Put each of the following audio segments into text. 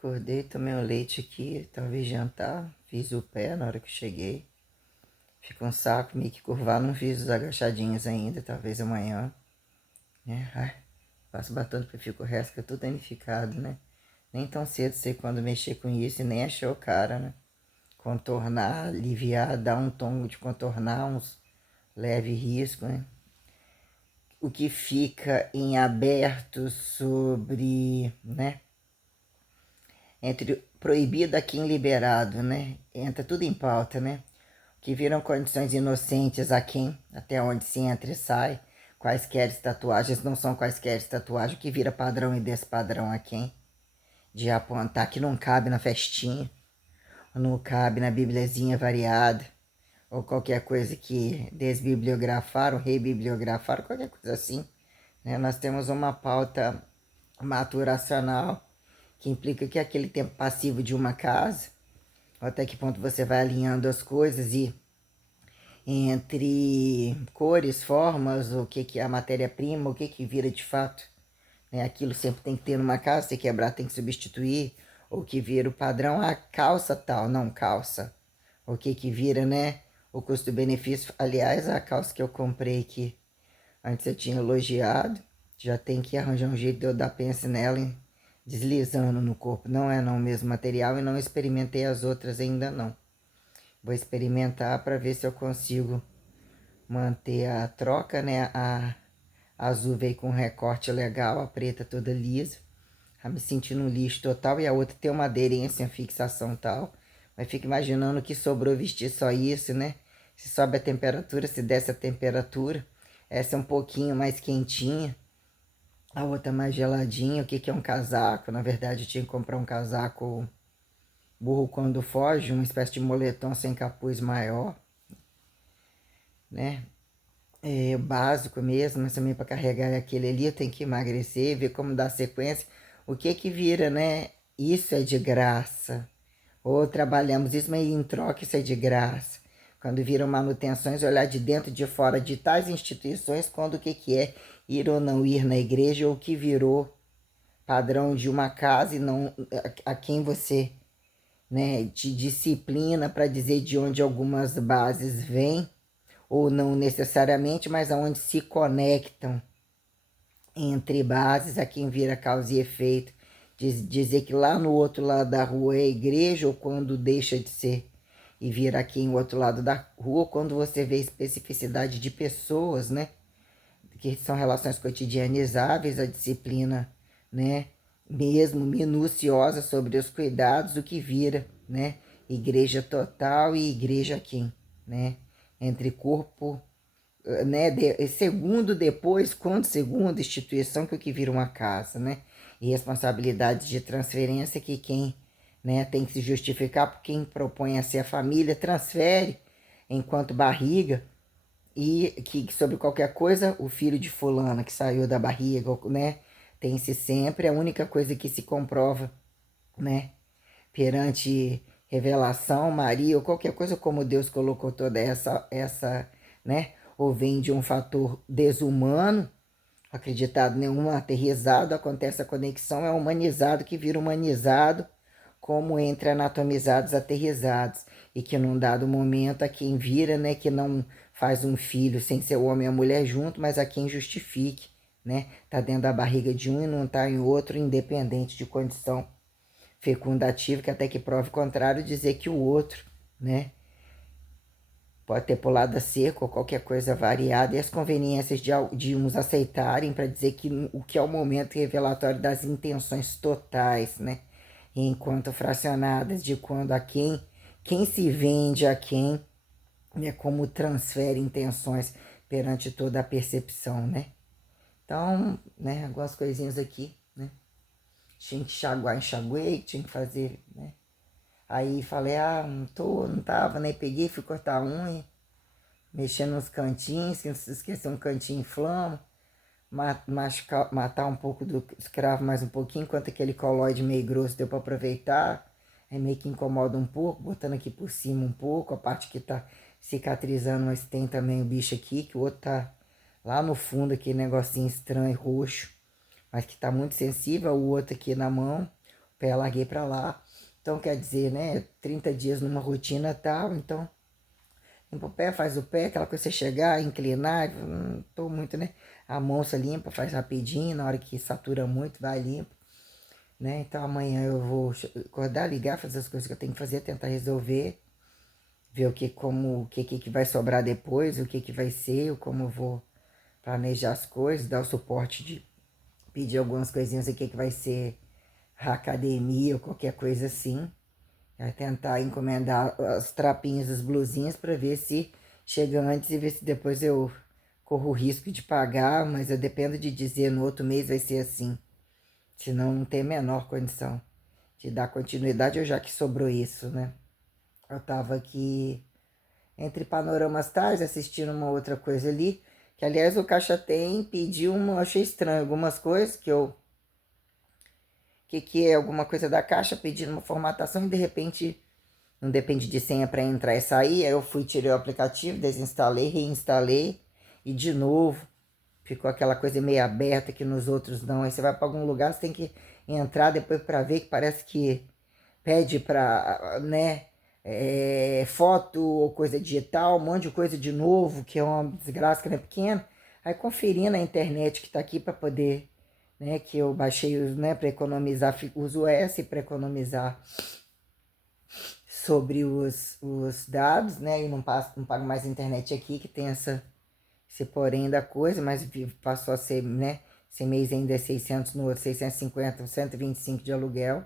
Acordei, tomei um leite aqui, talvez jantar. Fiz o pé na hora que cheguei. Fica um saco meio que curvar, não fiz os agachadinhos ainda, talvez amanhã. Né? Ai, passo batom pra ficar o resto, que é tudo danificado, né? Nem tão cedo sei quando mexer com isso e nem achou o cara, né? Contornar, aliviar, dar um tom de contornar, uns leve risco, né? O que fica em aberto sobre, né? Entre proibido aqui em liberado, né? Entra tudo em pauta, né? Que viram condições inocentes a quem, até onde se entra e sai. Quaisquer tatuagens não são quaisquer tatuagens, o que vira padrão e despadrão a quem. De apontar que não cabe na festinha, não cabe na bibliazinha variada, ou qualquer coisa que desbibliografaram, rebibliografaram, qualquer coisa assim. Né? Nós temos uma pauta maturacional que implica que aquele tempo passivo de uma casa, até que ponto você vai alinhando as coisas e entre cores, formas, o que é a matéria-prima, o que vira de fato. Né? Aquilo sempre tem que ter numa casa, se quebrar tem que substituir, ou que vira o padrão, a calça tal, não calça. O que vira, né? O custo-benefício. Aliás, a calça que eu comprei que antes eu tinha elogiado, já tem que arranjar um jeito de eu dar pence nela, hein? Deslizando no corpo. Não é não o mesmo material e não experimentei as outras ainda não. Vou experimentar para ver se eu consigo manter a troca, né? A azul veio com um recorte legal, a preta toda lisa. Tá me sentindo um lixo total e a outra tem uma aderência, uma fixação tal. Mas fico imaginando que sobrou vestir só isso, né? Se sobe a temperatura, se desce a temperatura. Essa é um pouquinho mais quentinha, a outra mais geladinha. O que é um casaco? Na verdade, eu tinha que comprar um casaco burro quando foge, uma espécie de moletom sem capuz maior, né? É básico mesmo, mas também para carregar aquele ali eu tenho que emagrecer, ver como dá sequência. O que vira, né? Isso é de graça. Ou trabalhamos isso, mas em troca isso é de graça. Quando viram manutenções, olhar de dentro e de fora de tais instituições, quando o que é ir ou não ir na igreja, ou o que virou padrão de uma casa e não a quem você, né, te disciplina para dizer de onde algumas bases vêm, ou não necessariamente, mas aonde se conectam entre bases, a quem vira causa e efeito. Dizer que lá no outro lado da rua é a igreja, ou quando deixa de ser e vira aqui em outro lado da rua, quando você vê especificidade de pessoas, né? Que são relações cotidianizáveis, a disciplina, né? Mesmo minuciosa sobre os cuidados, o que vira, né? Igreja total e igreja quem, né? Entre corpo, né, segundo depois, quando segundo instituição que o que vira uma casa, né? E responsabilidade de transferência que quem, né, tem que se justificar por quem propõe a ser a família, transfere enquanto barriga e que sobre qualquer coisa o filho de fulana que saiu da barriga, né, tem-se sempre a única coisa que se comprova, né, perante revelação, Maria, ou qualquer coisa como Deus colocou toda essa, né? Ou vem de um fator desumano, acreditado nenhum aterrizado, acontece a conexão, é humanizado que vira humanizado, como entre anatomizados aterrizados, e que num dado momento a quem vira, né, que não faz um filho sem ser o homem e a mulher junto, mas a quem justifique, né, tá dentro da barriga de um e não tá em outro, independente de condição fecundativo, que até que prove o contrário, dizer que o outro, né, pode ter pulado a seco ou qualquer coisa variada, e as conveniências de uns aceitarem para dizer que o que é o momento revelatório das intenções totais, né, enquanto fracionadas de quando a quem se vende a quem, né, como transfere intenções perante toda a percepção, né. Então, né, algumas coisinhas aqui, né, tinha que enxaguar, enxaguei, tinha que fazer, né. Aí falei, não tava, né? Peguei, fui cortar a unha, mexendo nos cantinhos, se esquecer um cantinho inflama, matar um pouco do escravo mais um pouquinho, enquanto aquele colóide meio grosso deu para aproveitar. Aí meio que incomoda um pouco, botando aqui por cima um pouco, a parte que tá cicatrizando, mas tem também o bicho aqui, que o outro tá lá no fundo, aquele negocinho estranho, roxo, mas que tá muito sensível, o outro aqui na mão, pé larguei pra lá. Então, quer dizer, né, 30 dias numa rotina tal, então, limpa o pé, faz o pé, aquela coisa você chegar, inclinar, não tô muito, né? A mão você limpa, faz rapidinho, na hora que satura muito, vai limpa, né? Então amanhã eu vou acordar, ligar, fazer as coisas que eu tenho que fazer, tentar resolver, ver o que vai sobrar depois, o que vai ser, como eu vou planejar as coisas, dar o suporte de pedir algumas coisinhas aqui que vai ser a academia ou qualquer coisa assim. Vai tentar encomendar os trapinhos, as blusinhas para ver se chega antes e ver se depois eu corro o risco de pagar, mas eu dependo de dizer no outro mês vai ser assim. Senão não tem a menor condição de dar continuidade, ou já que sobrou isso, né? Eu tava aqui entre panoramas tarde assistindo uma outra coisa ali, que aliás o Caixa Tem pediu uma, achei estranho algumas coisas que é alguma coisa da Caixa pedindo uma formatação e de repente não depende de senha para entrar e sair. Aí eu fui, tirei o aplicativo, desinstalei, reinstalei e de novo ficou aquela coisa meio aberta que nos outros não. Aí você vai para algum lugar, você tem que entrar depois para ver que parece que pede para, né, foto ou coisa digital, um monte de coisa de novo, que é uma desgraça que não é pequena. Aí conferindo a internet que está aqui para poder, né, que eu baixei, né, para economizar, uso S para economizar sobre os dados, né? E não pago mais internet aqui, que tem esse porém da coisa, mas passou a ser, né? Esse mês ainda é 600, no outro 650, 125 de aluguel.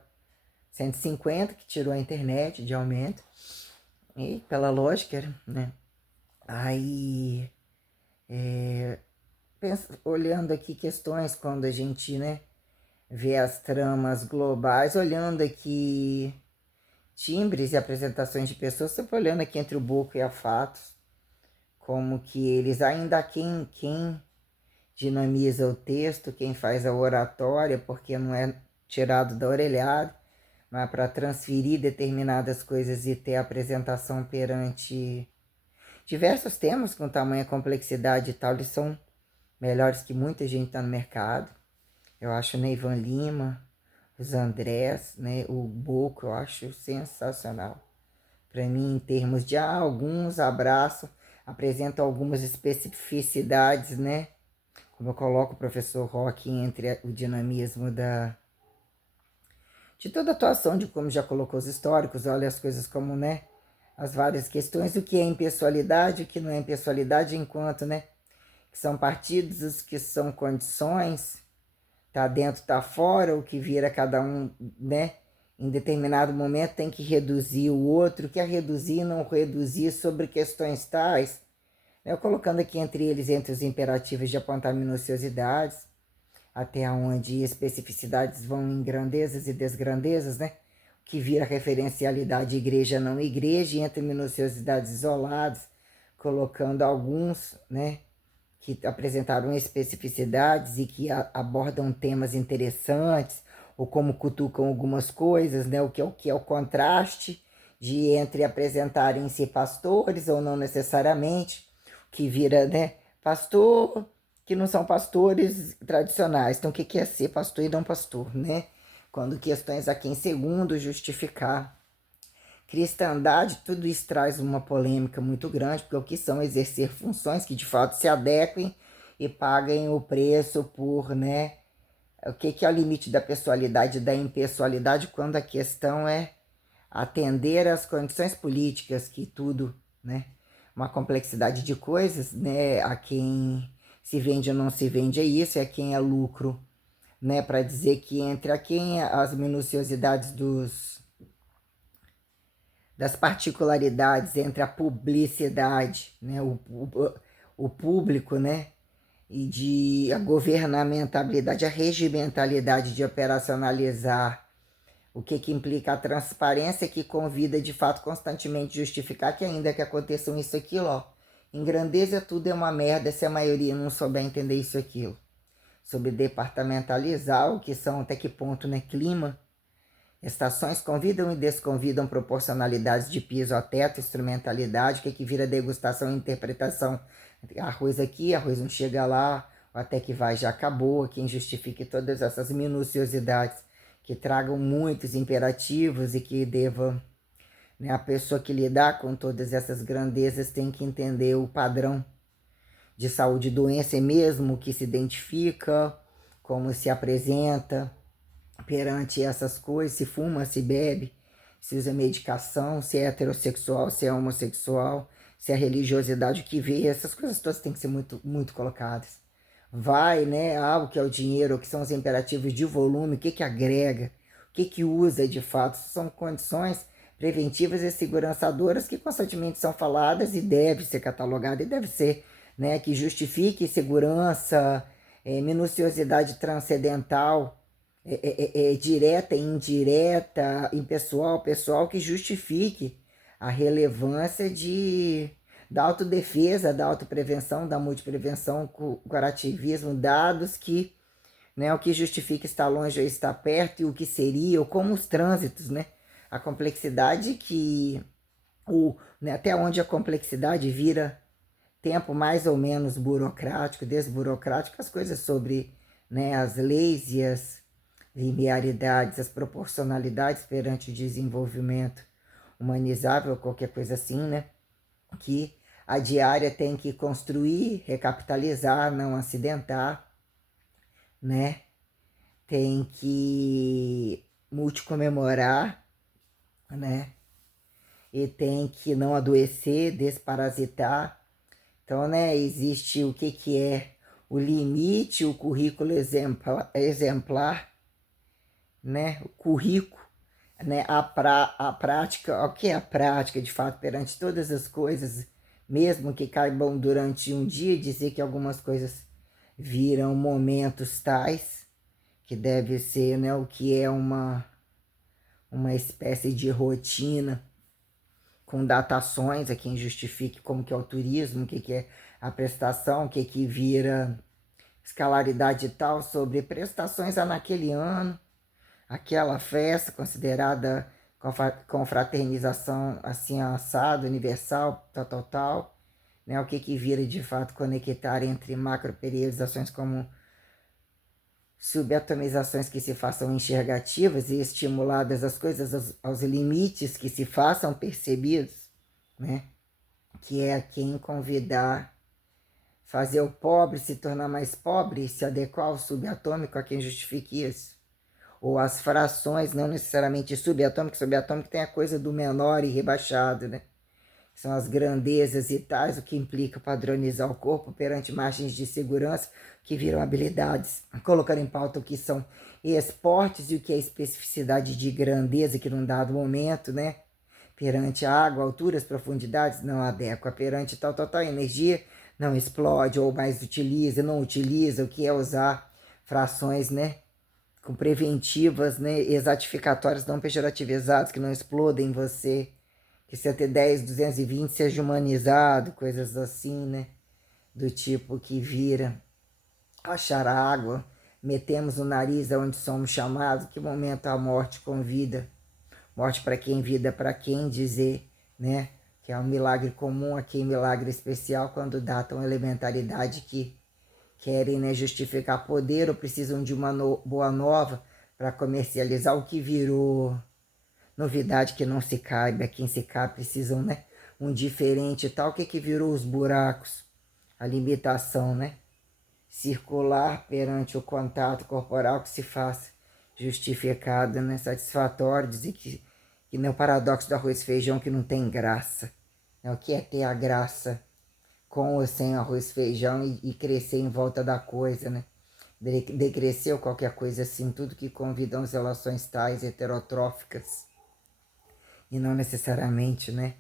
150 que tirou a internet de aumento. E pela lógica, né? Aí, olhando aqui questões quando a gente, né? Vê as tramas globais, olhando aqui timbres e apresentações de pessoas, sempre olhando aqui entre o Boco e a Fatos, como que eles ainda quem dinamiza o texto, quem faz a oratória, porque não é tirado da orelhada, mas para transferir determinadas coisas e ter apresentação perante diversos temas com tamanha complexidade e tal, eles são melhores que muita gente está no mercado. Eu acho o Neivan Lima, os Andrés, né, o Boco, eu acho sensacional. Para mim, em termos de alguns abraços, apresentam algumas especificidades, né? Como eu coloco o professor Roque entre o dinamismo de toda a atuação, de como já colocou os históricos, olha as coisas como, né? As várias questões, o que é impessoalidade, o que não é impessoalidade, enquanto, né? Que são partidos, os que são condições, tá dentro, tá fora, o que vira cada um, né? Em determinado momento tem que reduzir o outro, que é reduzir e não reduzir sobre questões tais. Eu colocando aqui entre eles, entre os imperativos de apontar minuciosidades, até onde especificidades vão em grandezas e desgrandezas, né? Que vira referencialidade igreja não igreja, e entre minuciosidades isoladas, colocando alguns, né? Que apresentaram especificidades e que abordam temas interessantes, ou como cutucam algumas coisas, né? O que é o contraste de entre apresentarem-se pastores ou não necessariamente, que vira, né? Pastor que não são pastores tradicionais. Então, o que é ser pastor e não pastor, né? Quando questões aqui em segundo justificar cristandade, tudo isso traz uma polêmica muito grande, porque o que são exercer funções que de fato se adequem e paguem o preço por, né? O que é o limite da pessoalidade e da impessoalidade quando a questão é atender às condições políticas, que tudo, né? Uma complexidade de coisas, né? A quem se vende ou não se vende é isso, é a quem é lucro, né? Para dizer que entre a quem as minuciosidades das particularidades entre a publicidade, né, o público, né, e de a governamentabilidade, a regimentalidade de operacionalizar o que implica a transparência, que convida de fato constantemente justificar que ainda que aconteçam isso e aquilo, ó, em grandeza tudo é uma merda se a maioria não souber entender isso e aquilo. Sobre departamentalizar o que são, até que ponto, né, clima. Estações convidam e desconvidam proporcionalidades de piso a teto, instrumentalidade, que vira degustação e interpretação. Arroz aqui, arroz não chega lá, até que vai, já acabou, quem justifique todas essas minuciosidades que tragam muitos imperativos e que devam, né, a pessoa que lidar com todas essas grandezas tem que entender o padrão de saúde e doença, mesmo que se identifica, como se apresenta perante essas coisas, se fuma, se bebe, se usa medicação, se é heterossexual, se é homossexual, se é religiosidade, o que vê, essas coisas todas têm que ser muito, muito colocadas. Vai, né, o que é o dinheiro, o que são os imperativos de volume, o que agrega, o que usa de fato, são condições preventivas e segurançadoras que constantemente são faladas e deve ser catalogada e deve ser, né, que justifique segurança, minuciosidade transcendental, direta e indireta, impessoal, pessoal, que justifique a relevância da autodefesa, da autoprevenção, da multiprevenção, curativismo, dados que, né, o que justifica estar longe ou estar perto, e o que seria, ou como os trânsitos, né, a complexidade né, até onde a complexidade vira tempo mais ou menos burocrático, desburocrático, as coisas sobre, né, as leis e as linearidades, as proporcionalidades perante o desenvolvimento humanizável, qualquer coisa assim, né? Que a diária tem que construir, recapitalizar, não acidentar, né? Tem que multicomemorar, né? E tem que não adoecer, desparasitar. Então, né, existe o que é o limite, o currículo exemplar, né? O currículo, né? A prática, o que é a prática de fato perante todas as coisas, mesmo que caibam durante um dia, dizer que algumas coisas viram momentos tais, que deve ser, né, o que é uma espécie de rotina com datações, a quem justifique como que é o turismo, o que é a prestação, o que vira escalaridade tal sobre prestações naquele ano, aquela festa considerada confraternização assim assado, universal, tal, né? O que vira de fato conectar entre macroperiodizações como subatomizações que se façam enxergativas e estimuladas as coisas aos limites que se façam percebidos, né? Que é a quem convidar, fazer o pobre se tornar mais pobre e se adequar ao subatômico, a quem justifique isso. Ou as frações, não necessariamente subatômico tem a coisa do menor e rebaixado, né? São as grandezas e tais, o que implica padronizar o corpo perante margens de segurança que viram habilidades, colocando em pauta o que são esportes e o que é especificidade de grandeza que num dado momento, né? Perante a água, alturas, profundidades, não adequa. Perante tal, energia, não explode, ou mais utiliza, não utiliza, o que é usar frações, né? Com preventivas, né? Exatificatórias, não pejorativizadas, que não explodem em você, que 110, 220 seja humanizado, coisas assim, né? Do tipo que vira achar a água, metemos o nariz aonde somos chamados, que momento a morte convida. Morte para quem, vida para quem, dizer, né? Que é um milagre comum, aqui milagre especial, quando datam elementaridade que querem, né, justificar poder ou precisam de uma boa nova para comercializar o que virou novidade que não se cabe, a quem se cabe precisam, né, um diferente e tal. O que virou os buracos? A limitação, né? Circular perante o contato corporal que se faça justificado, né, satisfatório, dizer que não é o paradoxo do arroz e feijão que não tem graça. É o que é ter a graça com ou sem arroz e feijão e crescer em volta da coisa, né? Decrescer ou qualquer coisa assim, tudo que convidam as relações tais heterotróficas e não necessariamente, né?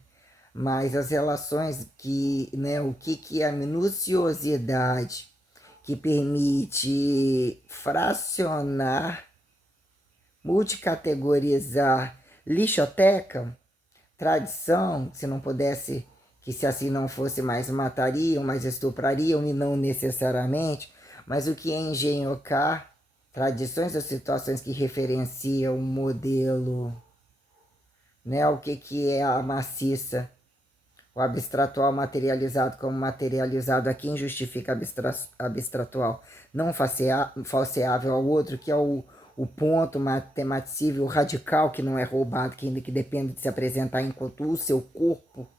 Mas as relações que, né, o que é a minuciosidade que permite fracionar, multicategorizar, lixoteca, tradição, se não pudesse, que se assim não fosse, mais matariam, mais estuprariam, e não necessariamente, mas o que é engenhocar, tradições ou situações que referenciam um modelo, né? O que é a maciça, o abstratual materializado como materializado a quem justifica abstratual não falseável ao outro, que é o o ponto matematicível radical que não é roubado, que ainda que depende de se apresentar enquanto o seu corpo,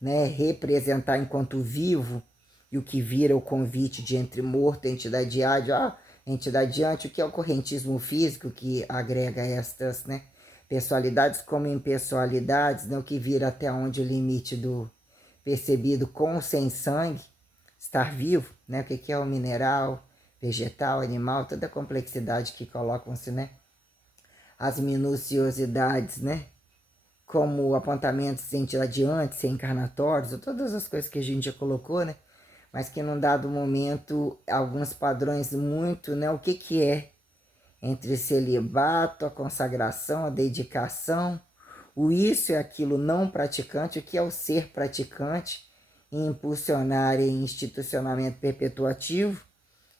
né, representar enquanto vivo, e o que vira o convite de entre morto e entidade ádia, entidade ante, o que é o correntismo físico, que agrega estas, né, pessoalidades como impessoalidades, né, o que vira até onde o limite do percebido com ou sem sangue, estar vivo, né, o que é o mineral, vegetal, animal, toda a complexidade que colocam-se, né, as minuciosidades, né, como apontamentos entidadiantes, encarnatórios, todas as coisas que a gente já colocou, né? Mas que num dado momento, alguns padrões muito, né? O que é entre celibato, a consagração, a dedicação, o isso e aquilo não praticante, o que é o ser praticante, e impulsionar em institucionamento perpetuativo,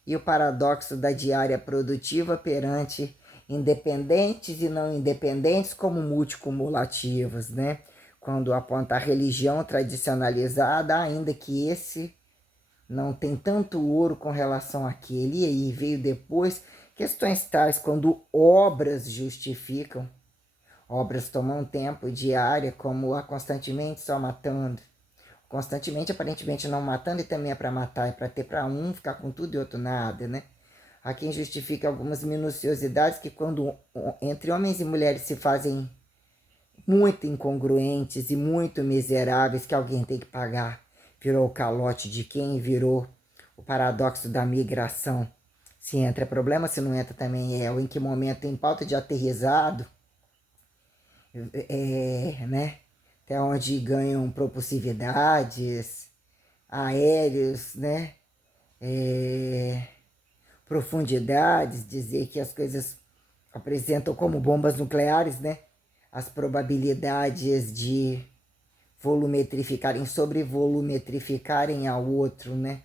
e o paradoxo da diária produtiva perante independentes e não independentes como multicumulativas, né? Quando aponta a religião tradicionalizada, ainda que esse não tem tanto ouro com relação àquele, e aí veio depois questões tais quando obras justificam, obras tomam tempo diária, como a constantemente só matando, constantemente aparentemente não matando, e também é para matar, é para ter para um ficar com tudo e outro nada, né? Há quem justifique algumas minuciosidades que quando entre homens e mulheres se fazem muito incongruentes e muito miseráveis, que alguém tem que pagar. Virou o calote de quem virou o paradoxo da migração. Se entra é problema, se não entra também é. Ou em que momento em pauta de aterrissado, né? Até onde ganham propulsividades, aéreos, né? Profundidades, dizer que as coisas apresentam como bombas nucleares, né? As probabilidades de volumetrificarem, sobrevolumetrificarem ao outro, né?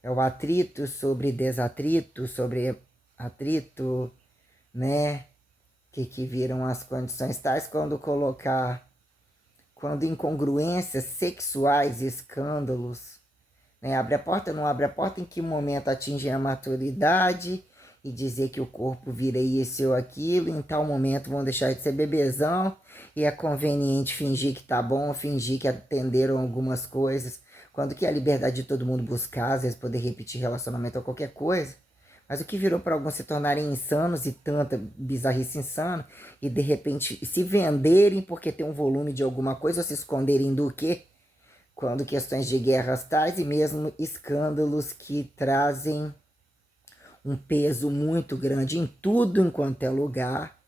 É o atrito sobre desatrito, sobre atrito, né? Que viram as condições tais quando incongruências sexuais, escândalos, né? Abre a porta, não abre a porta, em que momento atinge a maturidade e dizer que o corpo vira isso ou aquilo, em tal momento vão deixar de ser bebezão e é conveniente fingir que tá bom, fingir que atenderam algumas coisas, quando que é a liberdade de todo mundo buscar, às vezes poder repetir relacionamento ou qualquer coisa. Mas o que virou para alguns se tornarem insanos e tanta bizarrice insana, e de repente se venderem porque tem um volume de alguma coisa, ou se esconderem do quê? Quando questões de guerras tais e mesmo escândalos que trazem um peso muito grande em tudo enquanto é lugar,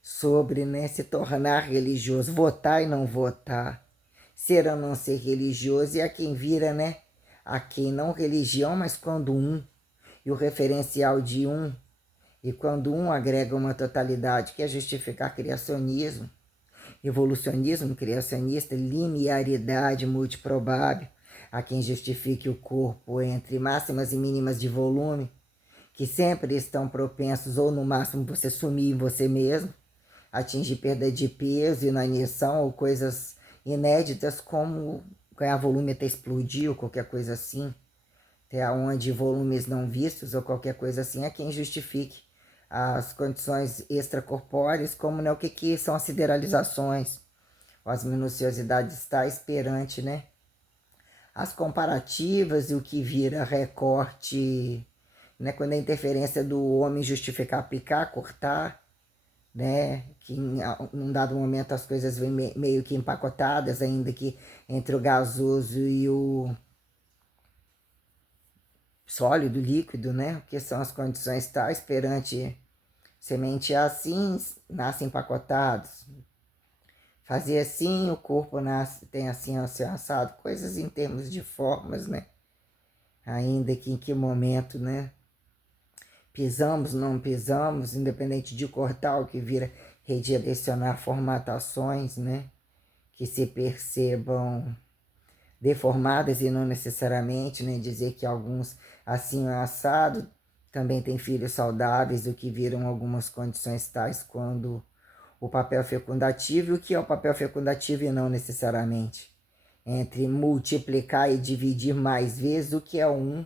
sobre, né, se tornar religioso, votar e não votar, ser ou não ser religioso, e a quem vira, né, a quem não religião, mas quando um, e o referencial de um, e quando um agrega uma totalidade, que é justificar criacionismo, evolucionismo criacionista, linearidade multiprobável, há quem justifique o corpo entre máximas e mínimas de volume, que sempre estão propensos, ou no máximo você sumir em você mesmo, atingir perda de peso, inanição ou coisas inéditas como ganhar volume até explodir ou qualquer coisa assim, até onde volumes não vistos ou qualquer coisa assim, é quem justifique as condições extracorpóreas, como, né, o que são as sideralizações, as minuciosidades tais perante, né, as comparativas e o que vira recorte, né, quando a interferência do homem justificar picar, cortar, né, que em um dado momento as coisas vêm meio que empacotadas, ainda que entre o gasoso e o sólido, líquido, né, que são as condições tais perante semente assim, nasce empacotados, fazer assim, o corpo nasce, tem assim, assim, assado, coisas em termos de formas, né, ainda que em que momento, né, pisamos, não pisamos, independente de cortar, o que vira redirecionar formatações, né, que se percebam deformadas e não necessariamente, né, dizer que alguns assim assado também têm filhos saudáveis, o que viram algumas condições tais quando o papel fecundativo, e o que é o papel fecundativo e não necessariamente entre multiplicar e dividir mais vezes, o que é um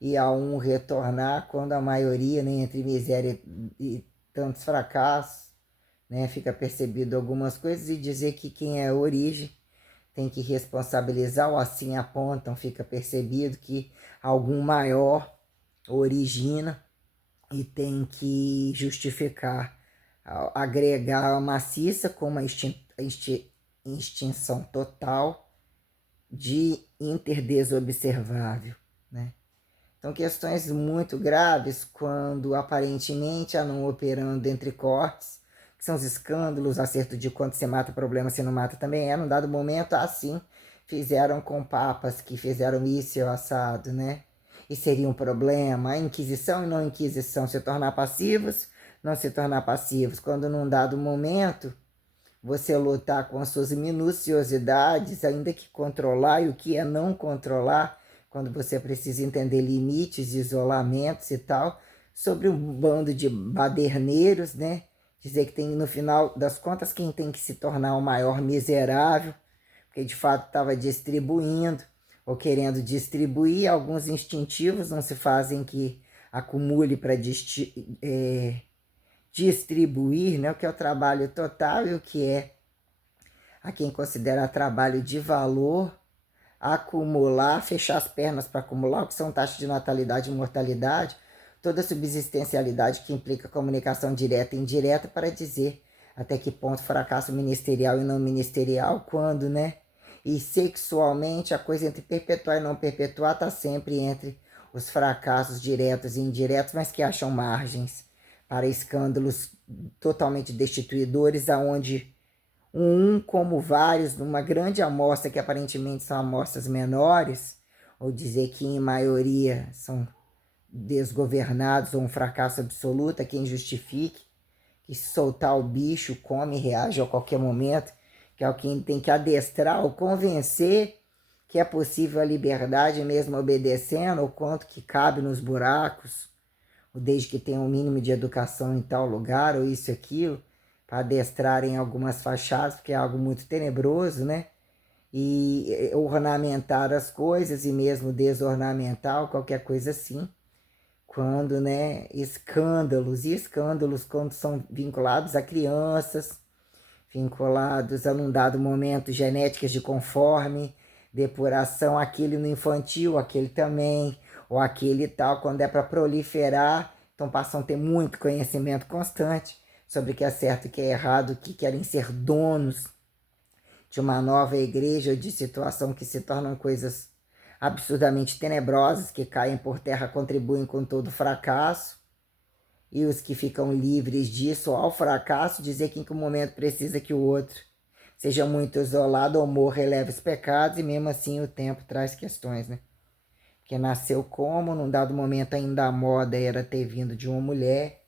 e a um retornar quando a maioria, né, entre miséria e tantos fracassos, né, fica percebido algumas coisas e dizer que quem é a origem tem que responsabilizar, ou assim apontam, fica percebido que algum maior origina e tem que justificar, agregar a maciça com uma extinção total de interdesobservável, né? Então, questões muito graves quando aparentemente há não operando entre cortes, que são os escândalos, acerto de quanto você mata, problema se não mata também é. Num dado momento, assim, fizeram com papas que fizeram isso e o assado, né? E seria um problema a inquisição e não inquisição se tornar passivos, não se tornar passivos. Quando num dado momento você lutar com as suas minuciosidades, ainda que controlar, e o que é não controlar, quando você precisa entender limites, isolamentos e tal, sobre um bando de baderneiros, né? Dizer que tem, no final das contas, quem tem que se tornar o maior miserável, porque de fato estava distribuindo, ou querendo distribuir, alguns instintivos não se fazem que acumule para distribuir, né? O que é o trabalho total e o que é a quem considera trabalho de valor, acumular, fechar as pernas para acumular, o que são taxas de natalidade e mortalidade, toda a subsistencialidade que implica comunicação direta e indireta para dizer até que ponto fracasso ministerial e não ministerial, quando, né? E sexualmente a coisa entre perpetuar e não perpetuar está sempre entre os fracassos diretos e indiretos, mas que acham margens para escândalos totalmente destituidores, aonde como vários, numa grande amostra que aparentemente são amostras menores, ou dizer que em maioria são desgovernados ou um fracasso absoluto, quem justifique, que se soltar o bicho, come, reage a qualquer momento, que é o quem tem que adestrar ou convencer que é possível a liberdade mesmo obedecendo, o quanto que cabe nos buracos, ou desde que tenha um mínimo de educação em tal lugar, ou isso e aquilo, para adestrarem algumas fachadas, porque é algo muito tenebroso, né? E ornamentar as coisas e mesmo desornamentar, qualquer coisa assim, quando, né, escândalos, e escândalos quando são vinculados a crianças, vinculados a num dado momento genéticas de conforme, depuração, aquele no infantil, aquele também, ou aquele tal, quando é para proliferar, então passam a ter muito conhecimento constante sobre o que é certo e o que é errado, o que querem ser donos de uma nova igreja, de situação que se tornam coisas absurdamente tenebrosas, que caem por terra, contribuem com todo o fracasso, e os que ficam livres disso ao fracasso, dizer que em que um momento precisa que o outro seja muito isolado ou morra e leve os pecados, e mesmo assim o tempo traz questões, né? Porque nasceu como, num dado momento ainda a moda era ter vindo de uma mulher,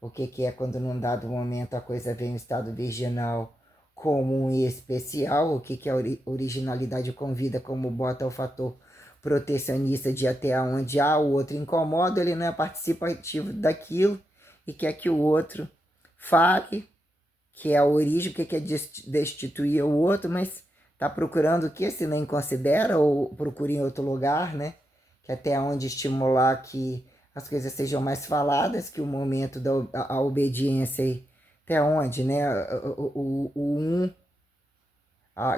o que é quando num dado momento a coisa vem em estado virginal comum e especial, o que é originalidade convida, como bota o fator protecionista de até onde o outro incomoda, ele não é participativo daquilo e quer que o outro fale, que é a origem, que é destituir o outro, mas está procurando o que se nem considera ou procura em outro lugar, né? Que até onde estimular que as coisas sejam mais faladas, que o momento da a obediência, até onde, né? O um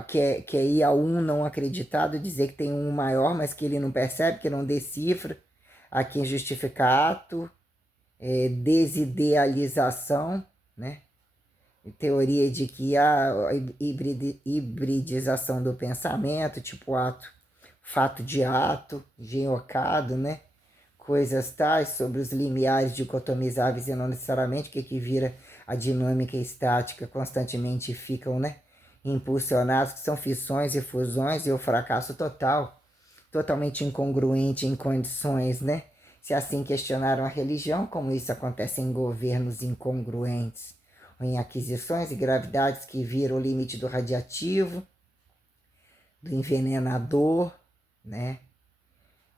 quer ir a um não acreditado, dizer que tem um maior, mas que ele não percebe, que não decifra, a quem justifica ato, desidealização, né? Teoria de que a hibridização do pensamento, tipo fato de ato, genocado, né? Coisas tais sobre os limiares dicotomizáveis e não necessariamente que vira a dinâmica estática, constantemente ficam, né, impulsionados, que são fissões e fusões, e o fracasso total, totalmente incongruente em condições, né? Se assim questionaram a religião, como isso acontece em governos incongruentes, ou em aquisições e gravidades que viram o limite do radiativo, do envenenador, né?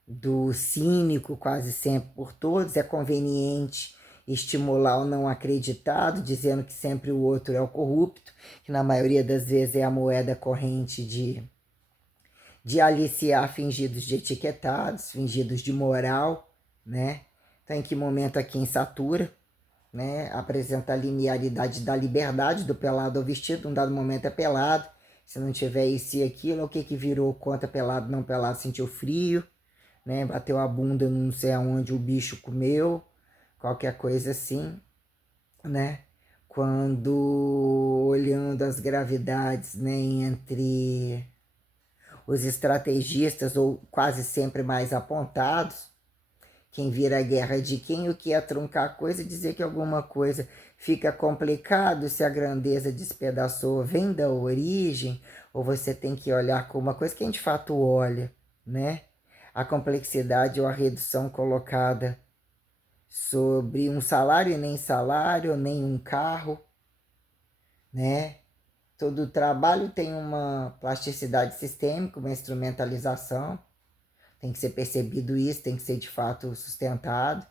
Do cínico quase sempre por todos, é conveniente estimular o não acreditado, dizendo que sempre o outro é o corrupto, que na maioria das vezes é a moeda corrente de aliciar fingidos de etiquetados, fingidos de moral, né? Então, em que momento aqui em Satura, né? Apresenta a linearidade da liberdade do pelado ao vestido, num dado momento é pelado, se não tiver isso e aquilo, o que que virou conta pelado, não pelado, sentiu frio, né? Bateu a bunda não sei aonde o bicho comeu, qualquer coisa assim, né? Quando olhando as gravidades, né, entre os estrategistas, ou quase sempre mais apontados, quem vira a guerra de quem, o que é truncar a coisa, dizer que alguma coisa fica complicado se a grandeza despedaçou, vem da origem, ou você tem que olhar com uma coisa que a gente de fato olha, né? A complexidade ou a redução colocada sobre um salário e nem salário, nem um carro, né? Todo trabalho tem uma plasticidade sistêmica, uma instrumentalização, tem que ser percebido isso, tem que ser de fato sustentado.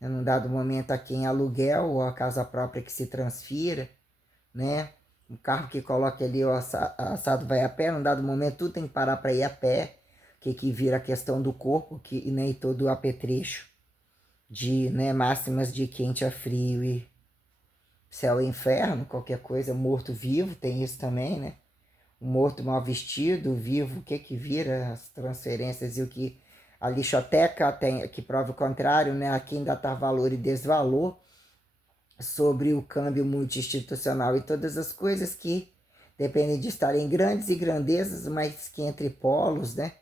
Num dado momento aqui em aluguel ou a casa própria que se transfira, né? O carro que coloca ali o assado vai a pé, num dado momento tudo tem que parar para ir a pé, que vira a questão do corpo, que nem todo o apetrecho de, né, máximas de quente a frio e céu e inferno, qualquer coisa, morto-vivo, tem isso também, né? O morto mal vestido, o vivo, o que vira as transferências e o que a lixoteca tem, que prova o contrário, né? Aqui ainda está valor e desvalor sobre o câmbio multi-institucional e todas as coisas que dependem de estarem grandes e grandezas, mas que entre polos, né?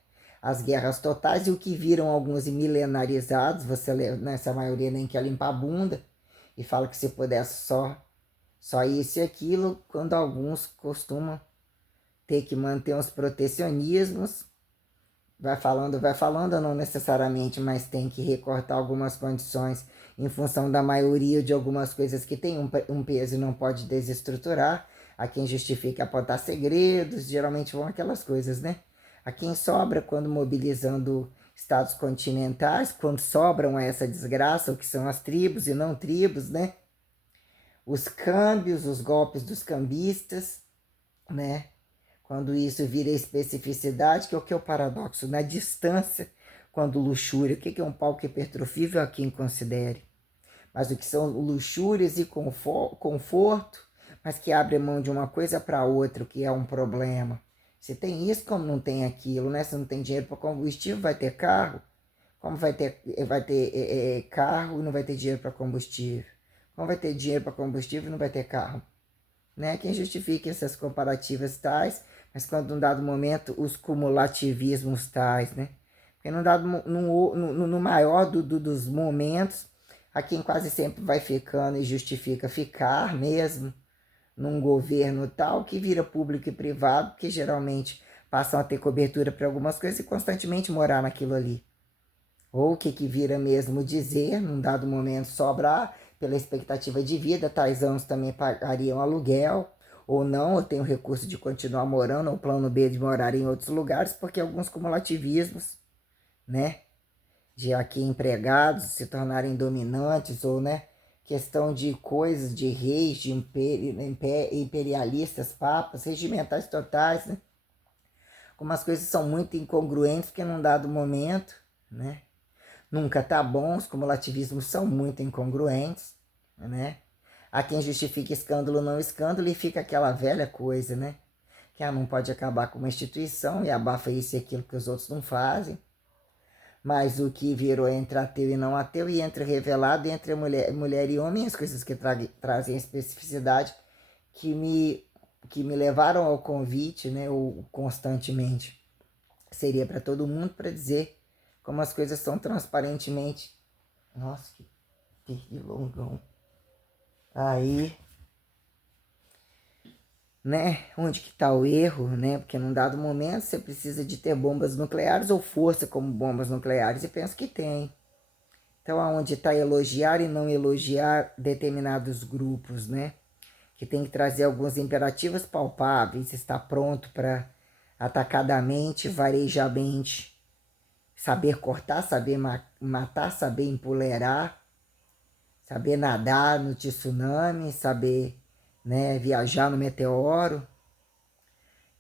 As guerras totais e o que viram alguns milenarizados, você nessa maioria nem quer limpar a bunda e fala que se pudesse só isso e aquilo, quando alguns costumam ter que manter uns protecionismos, vai falando, não necessariamente, mas tem que recortar algumas condições em função da maioria de algumas coisas que tem um peso e não pode desestruturar. A quem justifica apontar segredos, geralmente vão aquelas coisas, né? A quem sobra quando mobilizando estados continentais, quando sobram essa desgraça, o que são as tribos e não tribos, né? Os câmbios, os golpes dos cambistas, né? Quando isso vira especificidade, que é o que é o paradoxo? Na distância, quando luxúria, o que é um palco hipertrofível a quem considere? Mas o que são luxúrias e conforto, mas que abre mão de uma coisa para outra, o que é um problema. Se tem isso, como não tem aquilo, né? Se não tem dinheiro para combustível, vai ter carro. Como vai ter carro e não vai ter dinheiro para combustível? Como vai ter dinheiro para combustível e não vai ter carro? Né? Quem justifica essas comparativas tais, mas quando num dado momento os cumulativismos tais, né? Porque no maior dos momentos, a quem quase sempre vai ficando e justifica ficar mesmo num governo tal que vira público e privado, que geralmente passam a ter cobertura para algumas coisas e constantemente morar naquilo ali. Ou o que vira mesmo dizer, num dado momento sobrar, pela expectativa de vida, tais anos também pagariam aluguel, ou não, ou tem o recurso de continuar morando, ou plano B de morar em outros lugares, porque alguns cumulativismos, né, de aqui empregados se tornarem dominantes, ou, né, questão de coisas, de reis, de imperialistas, papas, regimentais totais, né, algumas coisas são muito incongruentes, porque num dado momento, né, nunca tá bom, os cumulativismos são muito incongruentes, né? Há quem justifique escândalo não escândalo e fica aquela velha coisa, né? Que não pode acabar com uma instituição e abafa isso e aquilo que os outros não fazem. Mas o que virou entre ateu e não ateu e entre revelado e entre mulher e homem, as coisas que trazem especificidade que me levaram ao convite, né? Ou constantemente seria para todo mundo para dizer como as coisas são transparentemente. Nossa, que longão. Aí, né? Onde que está o erro, né? Porque num dado momento você precisa de ter bombas nucleares ou força como bombas nucleares e penso que tem. Então, aonde está elogiar e não elogiar determinados grupos, né? Que tem que trazer alguns imperativos palpáveis, está pronto para atacadamente, varejamente, saber cortar, saber matar, saber empolerar, saber nadar no tsunami, saber, né, viajar no meteoro.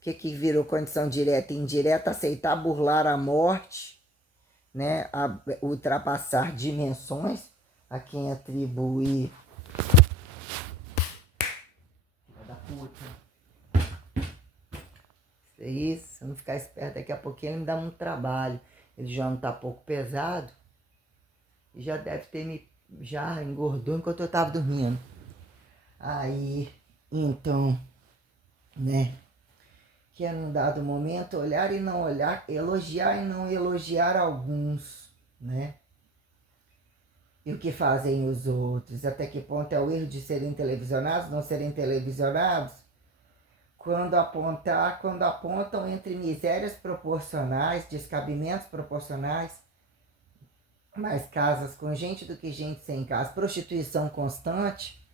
que virou condição direta e indireta? Aceitar burlar a morte, né? Ultrapassar dimensões a quem atribui. Filha da puta. Isso, se não ficar esperto, daqui a pouquinho ele me dá muito trabalho. Ele já não tá pouco pesado e já deve ter me. Já engordou enquanto eu tava dormindo. Aí, então, né? Que é num dado momento olhar e não olhar, elogiar e não elogiar alguns, né? E o que fazem os outros? Até que ponto é o erro de serem televisionados, não serem televisionados? Quando apontam entre misérias proporcionais, descabimentos proporcionais, mais casas com gente do que gente sem casa, prostituição constante,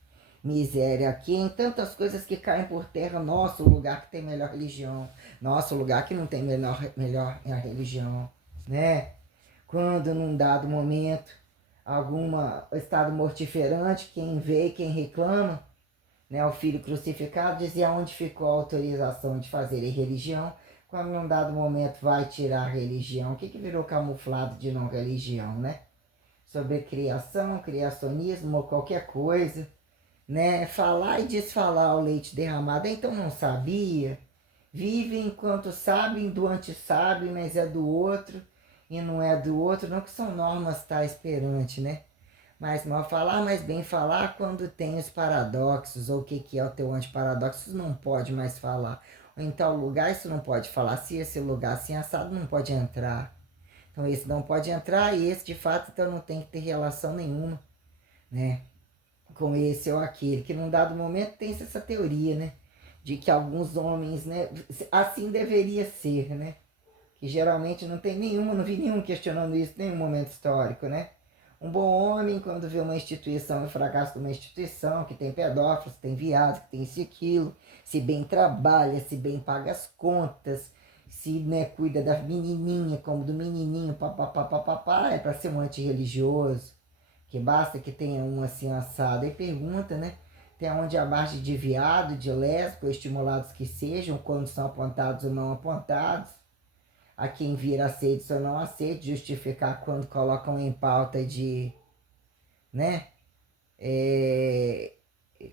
miséria aqui, em tantas coisas que caem por terra, nosso lugar que tem melhor religião, nosso lugar que não tem melhor religião, né? Quando num dado momento, algum estado mortiferante, quem vê, quem reclama, né, o filho crucificado, dizia onde ficou a autorização de fazer religião, quando num dado momento vai tirar a religião, o que virou camuflado de não religião, né? Sobre criação, criacionismo ou qualquer coisa, né? Falar e desfalar o leite derramado, então não sabia. Vive enquanto sabem do anti-sabe, mas é do outro e não é do outro, não que são normas tais perante, né? Mas mal falar, mas bem falar quando tem os paradoxos, ou o que é o teu antiparadoxo, não pode mais falar. Ou em tal lugar isso não pode falar, se esse lugar assim assado não pode entrar. Então esse não pode entrar e esse de fato então não tem que ter relação nenhuma, né? Com esse ou aquele, que num dado momento tem essa teoria, né? De que alguns homens, né? Assim deveria ser, né? Que geralmente não tem nenhuma, não vi nenhum questionando isso em nenhum momento histórico, né? Um bom homem, quando vê uma instituição, o fracasso de uma instituição, que tem pedófilos, que tem viados, que tem isso e aquilo, se bem trabalha, se bem paga as contas, se, né, cuida da menininha como do menininho, papapá, é para ser um antirreligioso, que basta que tenha um assim assado. E pergunta, né? Tem onde a margem de viado, de lésbico, estimulados que sejam, quando são apontados ou não apontados, a quem vira aceite ou não aceite, justificar quando colocam em pauta de, né? É,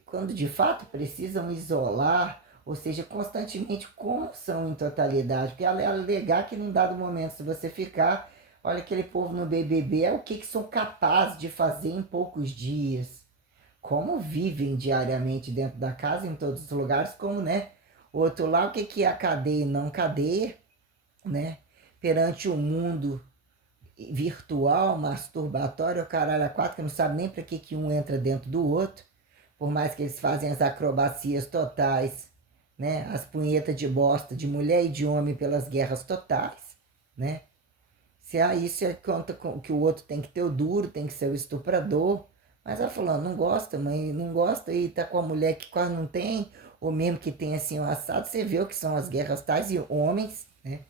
quando de fato precisam isolar, ou seja, constantemente como são em totalidade, porque alegar que num dado momento, se você ficar, olha aquele povo no BBB, é o que são capazes de fazer em poucos dias, como vivem diariamente dentro da casa, em todos os lugares, como, né? Outro lá, o que é a cadeia e não cadeia, né? Perante o mundo virtual, masturbatório, o caralho a quatro, que não sabe nem para que um entra dentro do outro, por mais que eles fazem as acrobacias totais, né? As punhetas de bosta de mulher e de homem pelas guerras totais, né? Se aí você conta com, que o outro tem que ter o duro, tem que ser o estuprador, mas ela falando, não gosta, mãe, não gosta e tá com a mulher que quase não tem, ou mesmo que tem assim um assado, você vê o que são as guerras tais e homens, né?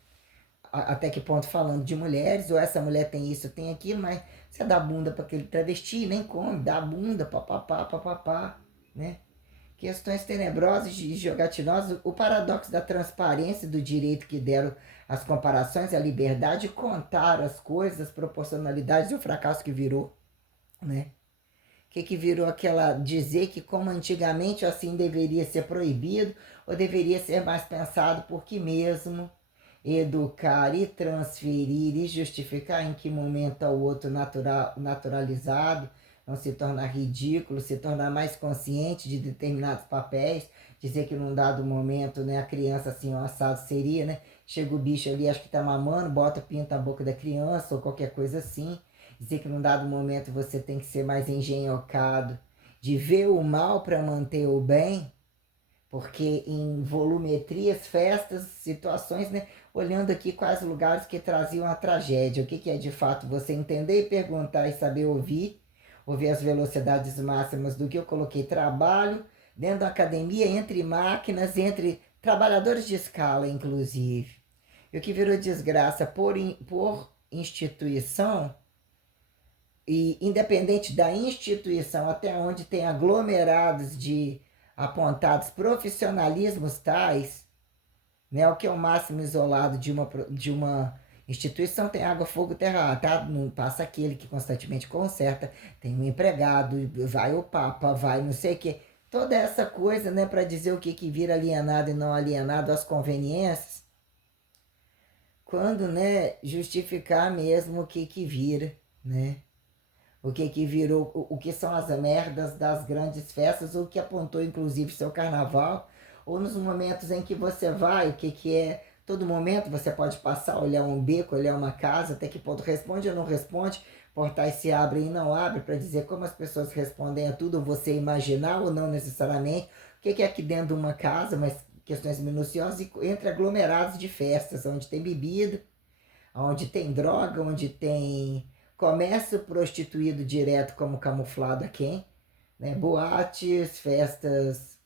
Até que ponto falando de mulheres, ou essa mulher tem isso, tem aquilo, mas você dá bunda para aquele travesti, nem come, dá bunda, papapá, né? Questões tenebrosas e jogatinosas, o paradoxo da transparência do direito que deram as comparações, a liberdade de contar as coisas, as proporcionalidades e o fracasso que virou, né? Que virou aquela dizer que como antigamente assim deveria ser proibido ou deveria ser mais pensado por que mesmo educar e transferir e justificar em que momento o outro naturalizado, não se tornar ridículo, se tornar mais consciente de determinados papéis, dizer que num dado momento, né, a criança assim, o assado seria, né, chega o bicho ali, acho que tá mamando, bota pinta a boca da criança ou qualquer coisa assim, dizer que num dado momento você tem que ser mais engenhocado, de ver o mal para manter o bem, porque em volumetrias, festas, situações, né? Olhando aqui quais lugares que traziam a tragédia, o que é de fato você entender e perguntar e saber ouvir as velocidades máximas do que eu coloquei trabalho, dentro da academia, entre máquinas, entre trabalhadores de escala, inclusive. E o que virou desgraça por instituição, e independente da instituição, até onde tem aglomerados de apontados profissionalismos tais, né? O que é o máximo isolado de uma instituição tem água, fogo, terra, tá? Não passa aquele que constantemente conserta, tem um empregado, vai o papa, vai não sei o quê. Toda essa coisa, né, para dizer o que que vira alienado e não alienado às conveniências, quando, né, justificar mesmo o que que vira, né? O que que virou, o que são as merdas das grandes festas, o que apontou inclusive seu carnaval, ou nos momentos em que você vai, o que que é, todo momento você pode passar, olhar um beco, olhar uma casa, até que ponto responde ou não responde, portais se abrem e não abrem, para dizer como as pessoas respondem a tudo, você imaginar ou não necessariamente, o que que é aqui dentro de uma casa, mas questões minuciosas, e entre aglomerados de festas, onde tem bebida, onde tem droga, onde tem comércio prostituído direto como camuflado a quem, né? Boates, festas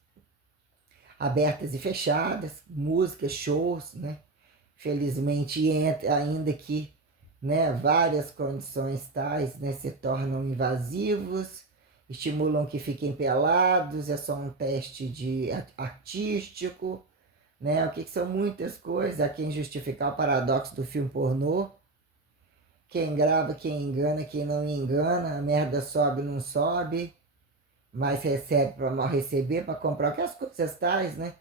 abertas e fechadas, músicas, shows, né? Felizmente, ainda que, né, várias condições tais, né, se tornam invasivos, estimulam que fiquem pelados, é só um teste de artístico, né? O que, que são muitas coisas, há quem justificar o paradoxo do filme pornô, quem grava, quem engana, quem não engana, a merda sobe, não sobe, mas recebe para mal receber, para comprar, que as coisas tais, né?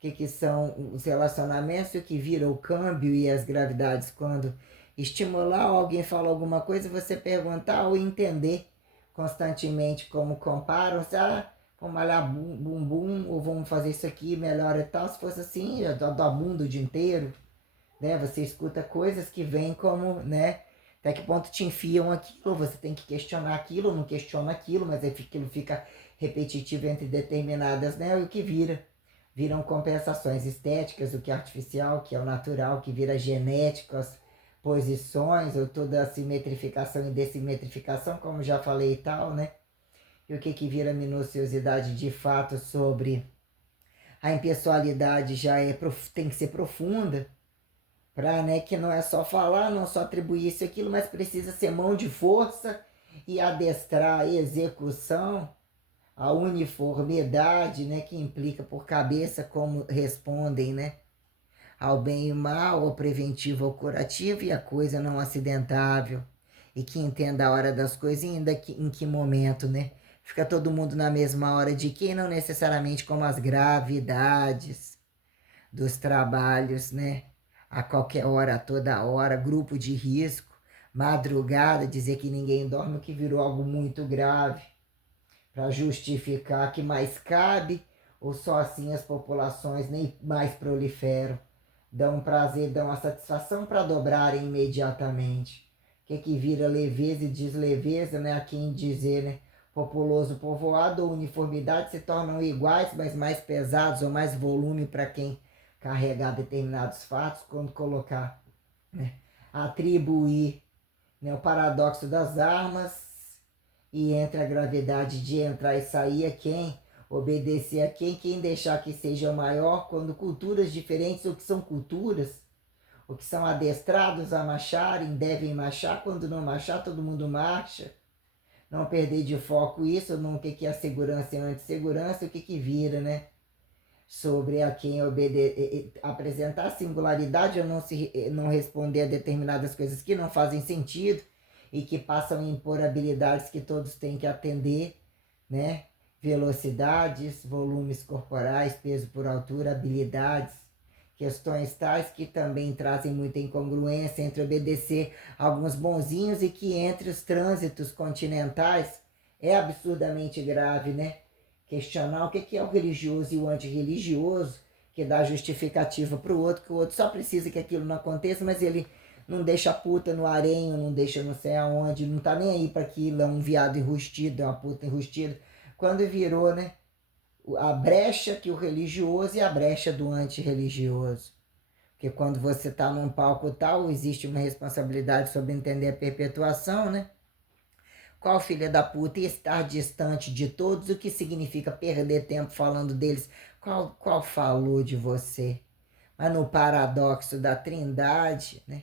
Que são os relacionamentos, o que vira o câmbio e as gravidades quando estimular alguém falar alguma coisa, você perguntar ou entender constantemente como comparam, se vamos malhar bumbum, ou vamos fazer isso aqui melhor e tal, se fosse assim, eu dou a bunda o dia inteiro, né? Você escuta coisas que vêm como, né? Até que ponto te enfiam aquilo, você tem que questionar aquilo, não questiona aquilo, mas aquilo fica repetitivo entre determinadas, né? E o que vira? Viram compensações estéticas, o que é artificial, o que é o natural, o que vira genético, as posições, ou toda a simetrificação e dessimetrificação, como já falei e tal, né? E o que que vira minuciosidade de fato sobre a impessoalidade já tem que ser profunda, para, né, que não é só falar, não só atribuir isso e aquilo, mas precisa ser mão de força e adestrar a execução, a uniformidade, né, que implica por cabeça como respondem, né, ao bem e mal, ao preventivo, ao curativo e a coisa não acidentável, e que entenda a hora das coisas e ainda em que momento, né? Fica todo mundo na mesma hora de que não necessariamente como as gravidades dos trabalhos, né? A qualquer hora, a toda hora, grupo de risco, madrugada, dizer que ninguém dorme, o que virou algo muito grave, para justificar que mais cabe, ou só assim as populações nem mais proliferam, dão prazer, dão a satisfação para dobrarem imediatamente. Que vira leveza e desleveza, né? A quem dizer, né? Populoso, povoado ou uniformidade se tornam iguais, mas mais pesados ou mais volume para quem carregar determinados fatos, quando colocar, né, atribuir, né, o paradoxo das armas e entre a gravidade de entrar e sair a quem, obedecer a quem deixar que seja maior, quando culturas diferentes, o que são culturas, o que são adestrados a marcharem, devem marchar, quando não marchar, todo mundo marcha. Não perder de foco isso, no que é a segurança e a antissegurança, o que vira, né? Sobre a quem apresentar singularidade ou não responder a determinadas coisas que não fazem sentido e que passam a impor habilidades que todos têm que atender, né? Velocidades, volumes corporais, peso por altura, habilidades, questões tais que também trazem muita incongruência entre obedecer alguns bonzinhos e que entre os trânsitos continentais é absurdamente grave, né? Questionar o que é o religioso e o antirreligioso, que dá justificativa para o outro, que o outro só precisa que aquilo não aconteça, mas ele não deixa a puta no arenho, não deixa não sei aonde, não tá nem aí para aquilo, é um viado enrustido, é uma puta enrustida. Quando virou, né, a brecha que o religioso e a brecha do antirreligioso. Porque quando você tá num palco tal, existe uma responsabilidade sobre entender a perpetuação, né? Qual filha da puta e estar distante de todos, o que significa perder tempo falando deles? Qual falou de você? Mas no paradoxo da trindade, né?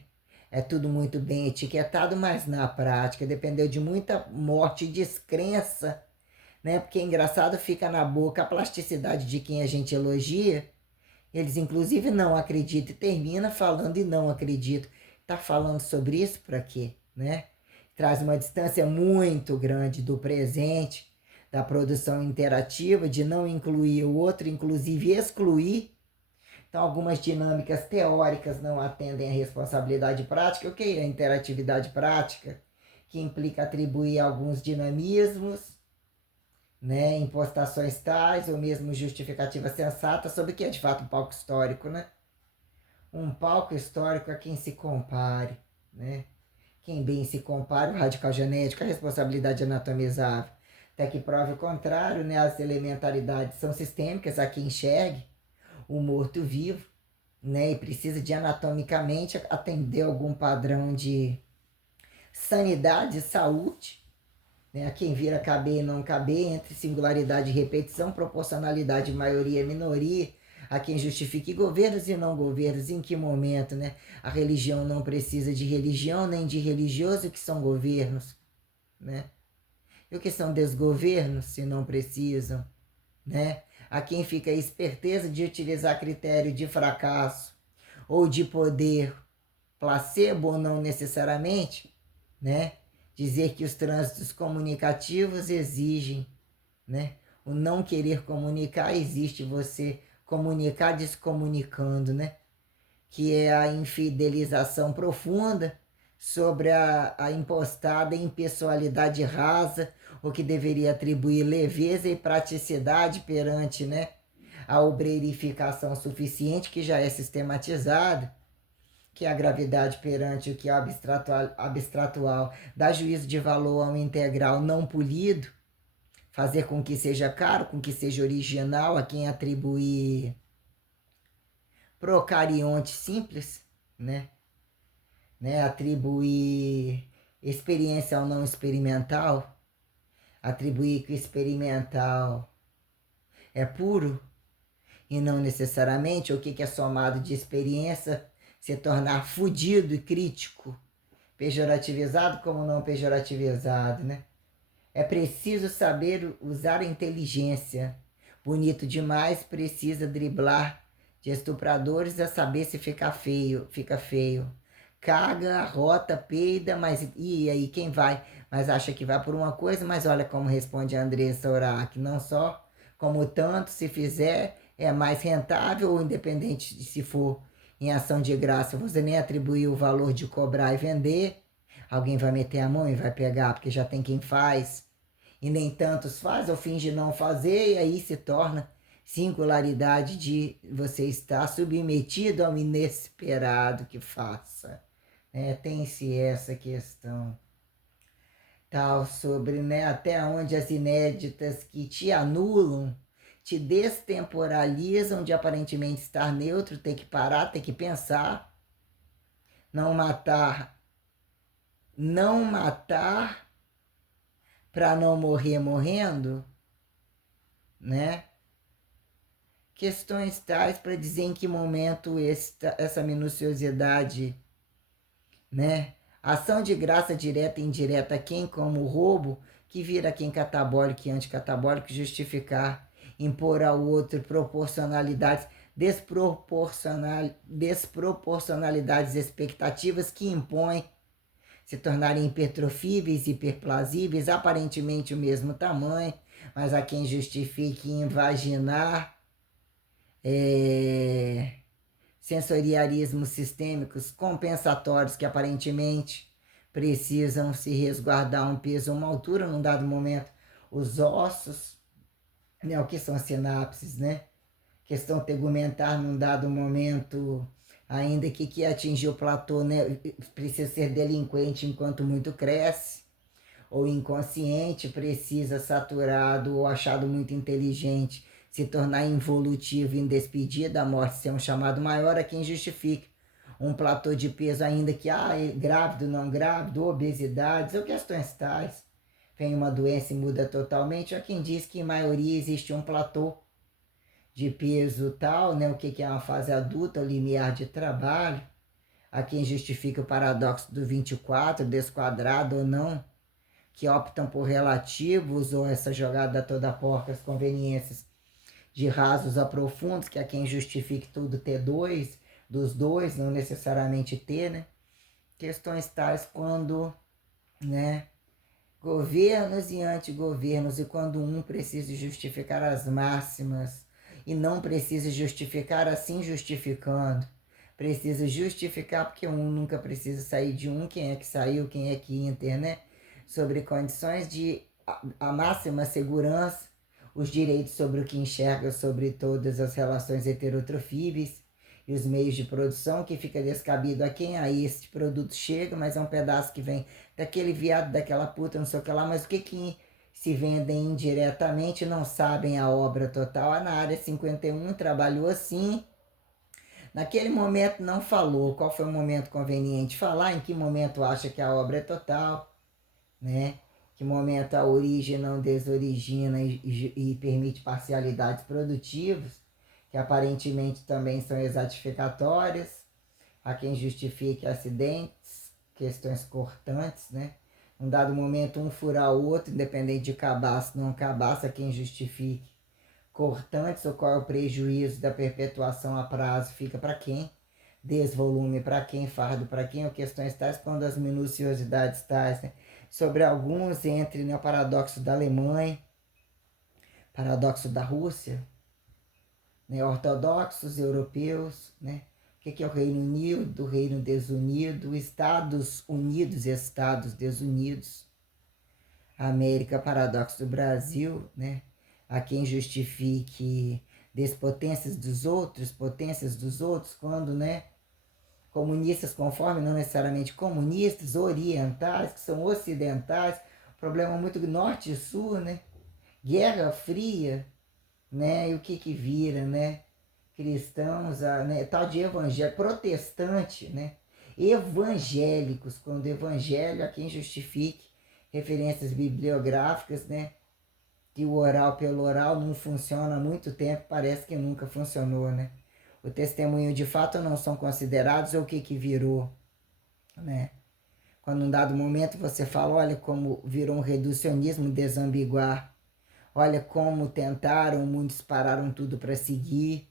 É tudo muito bem etiquetado, mas na prática dependeu de muita morte e descrença, né? Porque é engraçado, fica na boca a plasticidade de quem a gente elogia, Eles, inclusive, não acreditam e termina falando e não acredito. Tá falando sobre isso para quê, né? Traz uma distância muito grande do presente, da produção interativa, de não incluir o outro, inclusive excluir. Então, algumas dinâmicas teóricas não atendem à responsabilidade prática. O que é a interatividade prática? Que implica atribuir alguns dinamismos, né, impostações tais, ou mesmo justificativas sensatas sobre o que é de fato um palco histórico, né? Um palco histórico a quem se compare, né? Quem bem se compare, o radical genético, a responsabilidade anatomizável. Até que prove o contrário, né? As elementaridades são sistêmicas, a quem enxergue o morto-vivo, né? E precisa de anatomicamente atender algum padrão de sanidade, saúde, né? A quem vira caber e não caber, entre singularidade e repetição, proporcionalidade, maioria e minoria, a quem justifique governos e não governos, em que momento, né? A religião não precisa de religião, nem de religioso, que são governos, né? E o que são desgovernos, se não precisam, né? A quem fica a esperteza de utilizar critério de fracasso ou de poder, placebo ou não necessariamente, né? Dizer que os trânsitos comunicativos exigem, né? O não querer comunicar existe você comunicar descomunicando, né? Que é a infidelização profunda sobre a impostada impessoalidade rasa, o que deveria atribuir leveza e praticidade perante, né, a obreirificação suficiente que já é sistematizada, que é a gravidade perante o que é abstratual, dá juízo de valor ao integral não polido, fazer com que seja caro, com que seja original, a quem atribuir procarionte simples, né? Atribuir experiência ao não experimental, atribuir que o experimental é puro e não necessariamente o que é somado de experiência se tornar fudido e crítico, pejorativizado como não pejorativizado, né? É preciso saber usar a inteligência. Bonito demais precisa driblar de estupradores a saber se fica feio, fica feio. Caga, rota, peida, mas e aí quem vai? Mas acha que vai por uma coisa, mas olha como responde a Andressa Urach, não só como tanto se fizer é mais rentável ou independente de se for em ação de graça, você nem atribuiu o valor de cobrar e vender, alguém vai meter a mão e vai pegar porque já tem quem faz e nem tantos faz ou finge não fazer, e aí se torna singularidade de você estar submetido ao inesperado que faça. Tem-se essa questão tal sobre, né, até onde as inéditas que te anulam, te destemporalizam de aparentemente estar neutro, ter que parar, ter que pensar, não matar, não matar para não morrer morrendo, né? Questões tais para dizer em que momento essa minuciosidade, né? Ação de graça direta e indireta, quem como roubo, que vira quem catabólico e anticatabólico, justificar, impor ao outro proporcionalidades, desproporcionalidades expectativas que impõem se tornarem hipertrofíveis, hiperplasíveis, aparentemente o mesmo tamanho, mas a quem justifique invaginar sensoriarismos sistêmicos compensatórios que aparentemente precisam se resguardar um peso ou uma altura num dado momento. Os ossos, né, o que são sinapses, né? Questão tegumentar num dado momento, ainda que atingiu o platô, né, precisa ser delinquente enquanto muito cresce, ou inconsciente, precisa saturado ou achado muito inteligente se tornar involutivo e indespedido, a morte ser um chamado maior a quem justifica um platô de peso, ainda que grávido, não grávido, obesidades ou questões tais. Vem uma doença e muda totalmente, há quem diz que em maioria existe um platô de peso tal, né? O que é uma fase adulta, o limiar de trabalho, há quem justifica o paradoxo do 24, desquadrado ou não, que optam por relativos ou essa jogada toda porca, as conveniências de rasos a profundos, que é quem justifique tudo ter dois, dos dois, não necessariamente ter, né? Questões tais quando, né, governos e antigovernos, e quando um precisa justificar as máximas e não precisa justificar assim justificando. Precisa justificar porque um nunca precisa sair de um, quem é que saiu, quem é que entra, né? Sobre condições de a máxima segurança, os direitos sobre o que enxerga sobre todas as relações heterotrofíveis e os meios de produção, que fica descabido a quem aí esse produto chega, mas é um pedaço que vem daquele viado, daquela puta, não sei o que lá, mas o que se vendem indiretamente não sabem a obra total. Na área 51 trabalhou assim, naquele momento não falou qual foi o momento conveniente falar, em que momento acha que a obra é total, né? Que momento a origem não desorigina e permite parcialidades produtivas, que aparentemente também são exatificatórias, há quem justifique acidentes, questões cortantes, né? Num dado momento, um furar o outro, independente de cabaço, não cabaço, há quem justifique cortantes, ou qual é o prejuízo da perpetuação a prazo, fica para quem? Desvolume para quem? Fardo para quem? Ou questões tais quando as minuciosidades tais, né? Sobre alguns, entre, né, o paradoxo da Alemanha, paradoxo da Rússia, né, ortodoxos europeus, né? O que é o Reino Unido, o Reino Desunido, Estados Unidos e Estados Desunidos, a América, paradoxo do Brasil, né? A quem justifique potências dos outros, quando, né, comunistas conforme, não necessariamente comunistas, orientais, que são ocidentais, problema muito norte e sul, né? Guerra Fria, né? E o que vira, né? Cristãos, né? Tal de evangelho, protestante, né? Evangélicos, quando evangelho, a quem justifique referências bibliográficas, né? Que o oral pelo oral não funciona há muito tempo, parece que nunca funcionou, né? O testemunho de fato não são considerados, ou o que virou, né? Quando um dado momento você fala, olha como virou um reducionismo desambiguar, olha como tentaram, muitos pararam tudo para seguir,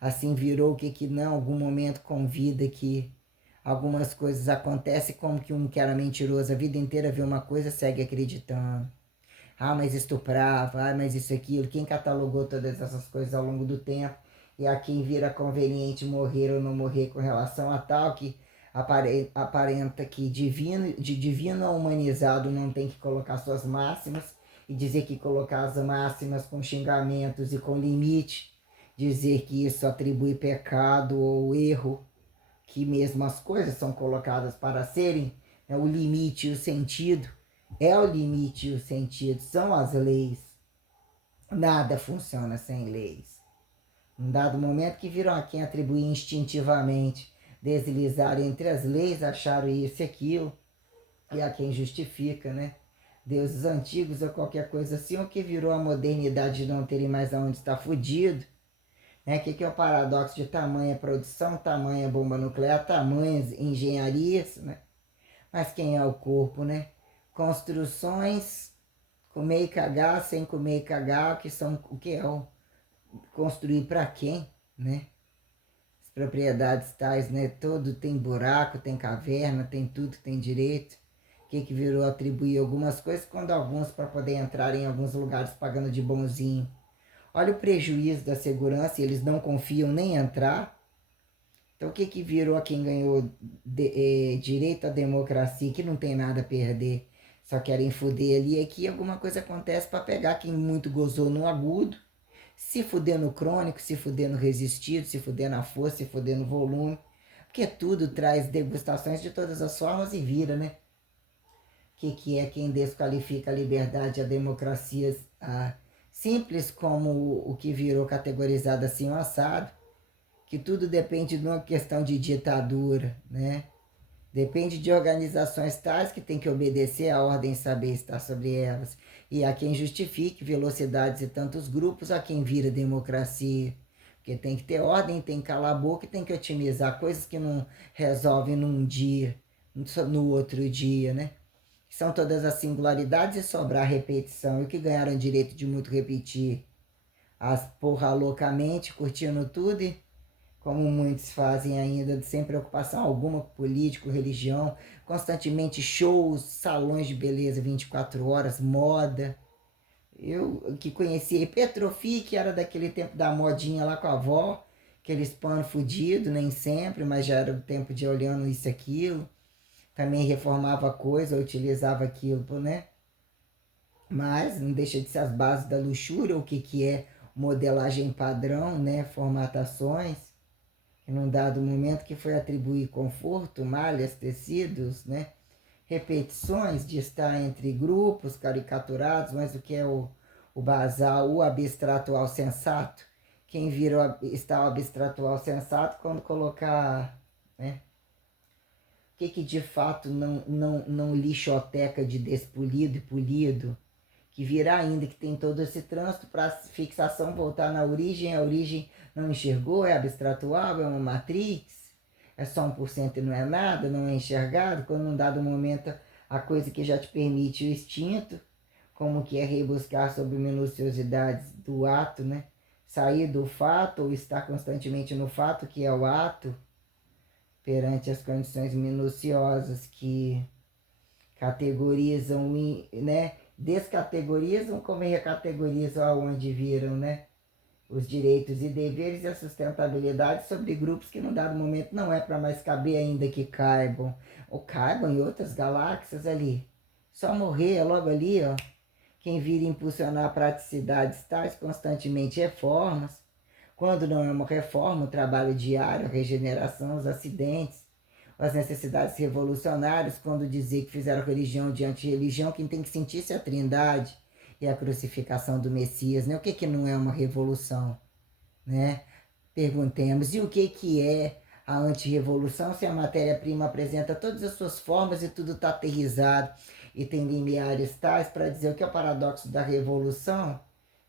assim virou o que não, algum momento convida que algumas coisas acontecem, como que um que era mentiroso a vida inteira vê uma coisa, segue acreditando. Ah, mas estuprava, ah, mas isso aquilo. Quem catalogou todas essas coisas ao longo do tempo e a quem vira conveniente morrer ou não morrer com relação a tal que aparenta que de divino a humanizado não tem que colocar suas máximas, e dizer que colocar as máximas com xingamentos e com limite, dizer que isso atribui pecado ou erro, que mesmo as coisas são colocadas para serem, né, o limite e o sentido. É o limite e o sentido, são as leis. Nada funciona sem leis. Num dado momento que viram a quem atribuir instintivamente, deslizar entre as leis, acharam isso e aquilo, e a quem justifica, né? Deuses antigos ou qualquer coisa assim, o que virou a modernidade de não terem mais aonde estar fudido, né? Que é o paradoxo de tamanha produção, tamanha bomba nuclear, tamanhas engenharias, né? Mas quem é o corpo, né? Construções, comer e cagar, sem comer e cagar, que são o que é o construir para quem, né? As propriedades tais, né? Todo tem buraco, tem caverna, tem tudo, tem direito. Que virou atribuir algumas coisas, quando alguns para poder entrar em alguns lugares pagando de bonzinho. Olha o prejuízo da segurança, e eles não confiam nem entrar. Então o que virou a quem ganhou direito à democracia, que não tem nada a perder, só querem foder ali, é que alguma coisa acontece para pegar quem muito gozou no agudo, se fuder no crônico, se fuder no resistido, se fuder na força, se fuder no volume, porque tudo traz degustações de todas as formas e vira, né? Que é quem desqualifica a liberdade e a democracia, simples como o que virou categorizado assim o assado, que tudo depende de uma questão de ditadura, né? Depende de organizações tais que tem que obedecer à ordem e saber estar sobre elas. E a quem justifique velocidades e tantos grupos, a quem vira democracia. Porque tem que ter ordem, tem que calar a boca e tem que otimizar coisas que não resolvem num dia, no outro dia, né? São todas as singularidades e sobrar repetição. E o que ganharam direito de muito repetir? as porra loucamente, curtindo tudo e como muitos fazem ainda, sem preocupação alguma com político, religião, constantemente shows, salões de beleza 24 horas, moda. Eu que conheci Petrofi, que era daquele tempo da modinha lá com a avó, aqueles pano fudido, nem sempre, mas já era o tempo de olhando isso aquilo. Também reformava coisa, utilizava aquilo, né? Mas não deixa de ser as bases da luxúria, o que é modelagem padrão, né? Formatações, que num dado momento que foi atribuir conforto, malhas, tecidos, né? Repetições de estar entre grupos caricaturados, mas o que é o basal, o abstrato ao sensato. Quem vira está o abstrato ao sensato quando colocar, né? O que de fato não lixoteca de despolido e polido, que virá ainda que tem todo esse trânsito para fixação voltar na origem, a origem não enxergou, é abstratual, é uma matrix, é só 1% e não é nada, não é enxergado, quando num dado momento a coisa que já te permite o instinto, como que é rebuscar sobre minuciosidades do ato, né? Sair do fato ou estar constantemente no fato, que é o ato, perante as condições minuciosas que categorizam, né? Descategorizam como recategorizam aonde viram, né? Os direitos e deveres e a sustentabilidade sobre grupos que num dado momento não é para mais caber ainda que caibam, ou caibam em outras galáxias ali. Só morrer é logo ali, ó. Quem vira impulsionar praticidades tais constantemente reformas, quando não é uma reforma, o trabalho diário, a regeneração, os acidentes, as necessidades revolucionárias, quando dizer que fizeram religião diante de religião, quem tem que sentir-se a trindade e a crucificação do Messias, né? O que não é uma revolução, né? Perguntemos, e o que é a antirrevolução se a matéria-prima apresenta todas as suas formas e tudo está aterrizado e tem limiares tais para dizer o que é o paradoxo da revolução?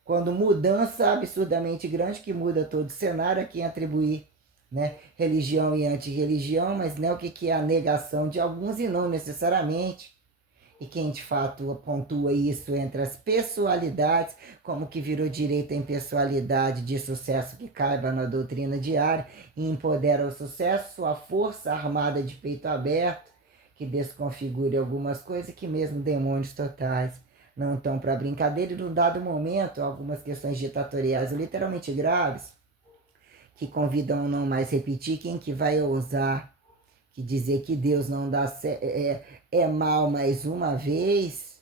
Quando mudança absurdamente grande que muda todo o cenário, a quem atribuir, né, religião e antirreligião, mas né, o que é a negação de alguns e não necessariamente. E quem de fato pontua isso entre as pessoalidades, como que virou direito em pessoalidade de sucesso que caiba na doutrina diária e empodera o sucesso, sua força armada de peito aberto, que desconfigure algumas coisas que mesmo demônios totais não estão para brincadeira e num dado momento algumas questões ditatoriais literalmente graves que convidam a não mais repetir. Quem que vai ousar que dizer que Deus não dá é mal mais uma vez,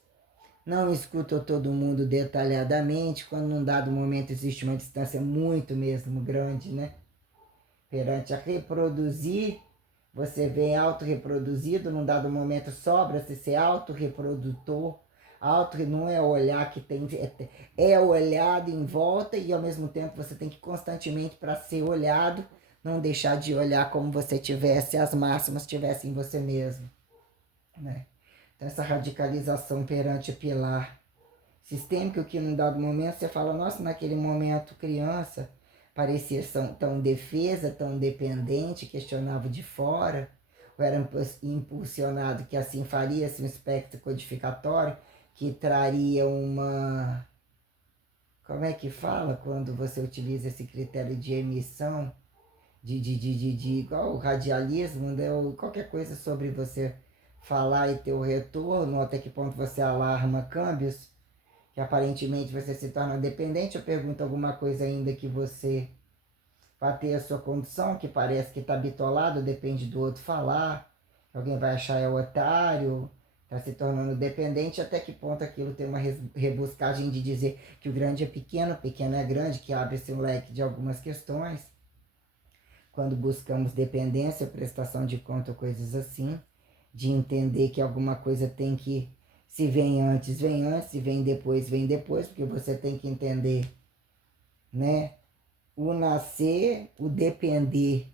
não escutou todo mundo detalhadamente, quando num dado momento existe uma distância muito mesmo grande, né? Perante a reproduzir, você vem autorreproduzido, num dado momento sobra-se ser autorreprodutor, auto não é olhar que tem, é olhado em volta e ao mesmo tempo você tem que constantemente para ser olhado, não deixar de olhar como você tivesse, as máximas tivessem em você mesmo, né? Então essa radicalização perante o pilar sistêmico que num dado momento você fala, nossa, naquele momento criança parecia tão defesa, tão dependente, questionava de fora, ou era impulsionado que assim faria-se um espectro codificatório que traria uma... Como é que fala quando você utiliza esse critério de emissão? Igual o radialismo, né? Ou qualquer coisa sobre você falar e ter o retorno, até que ponto você alarma câmbios, que aparentemente você se torna dependente, ou pergunta alguma coisa ainda que você vai ter a sua condição, que parece que está bitolado, depende do outro falar, alguém vai achar é otário, está se tornando dependente, até que ponto aquilo tem uma rebuscagem de dizer que o grande é pequeno, pequeno é grande, que abre-se um leque de algumas questões, quando buscamos dependência, prestação de conta, coisas assim, de entender que alguma coisa tem que, se vem antes, se vem depois, porque você tem que entender, né? O nascer, o depender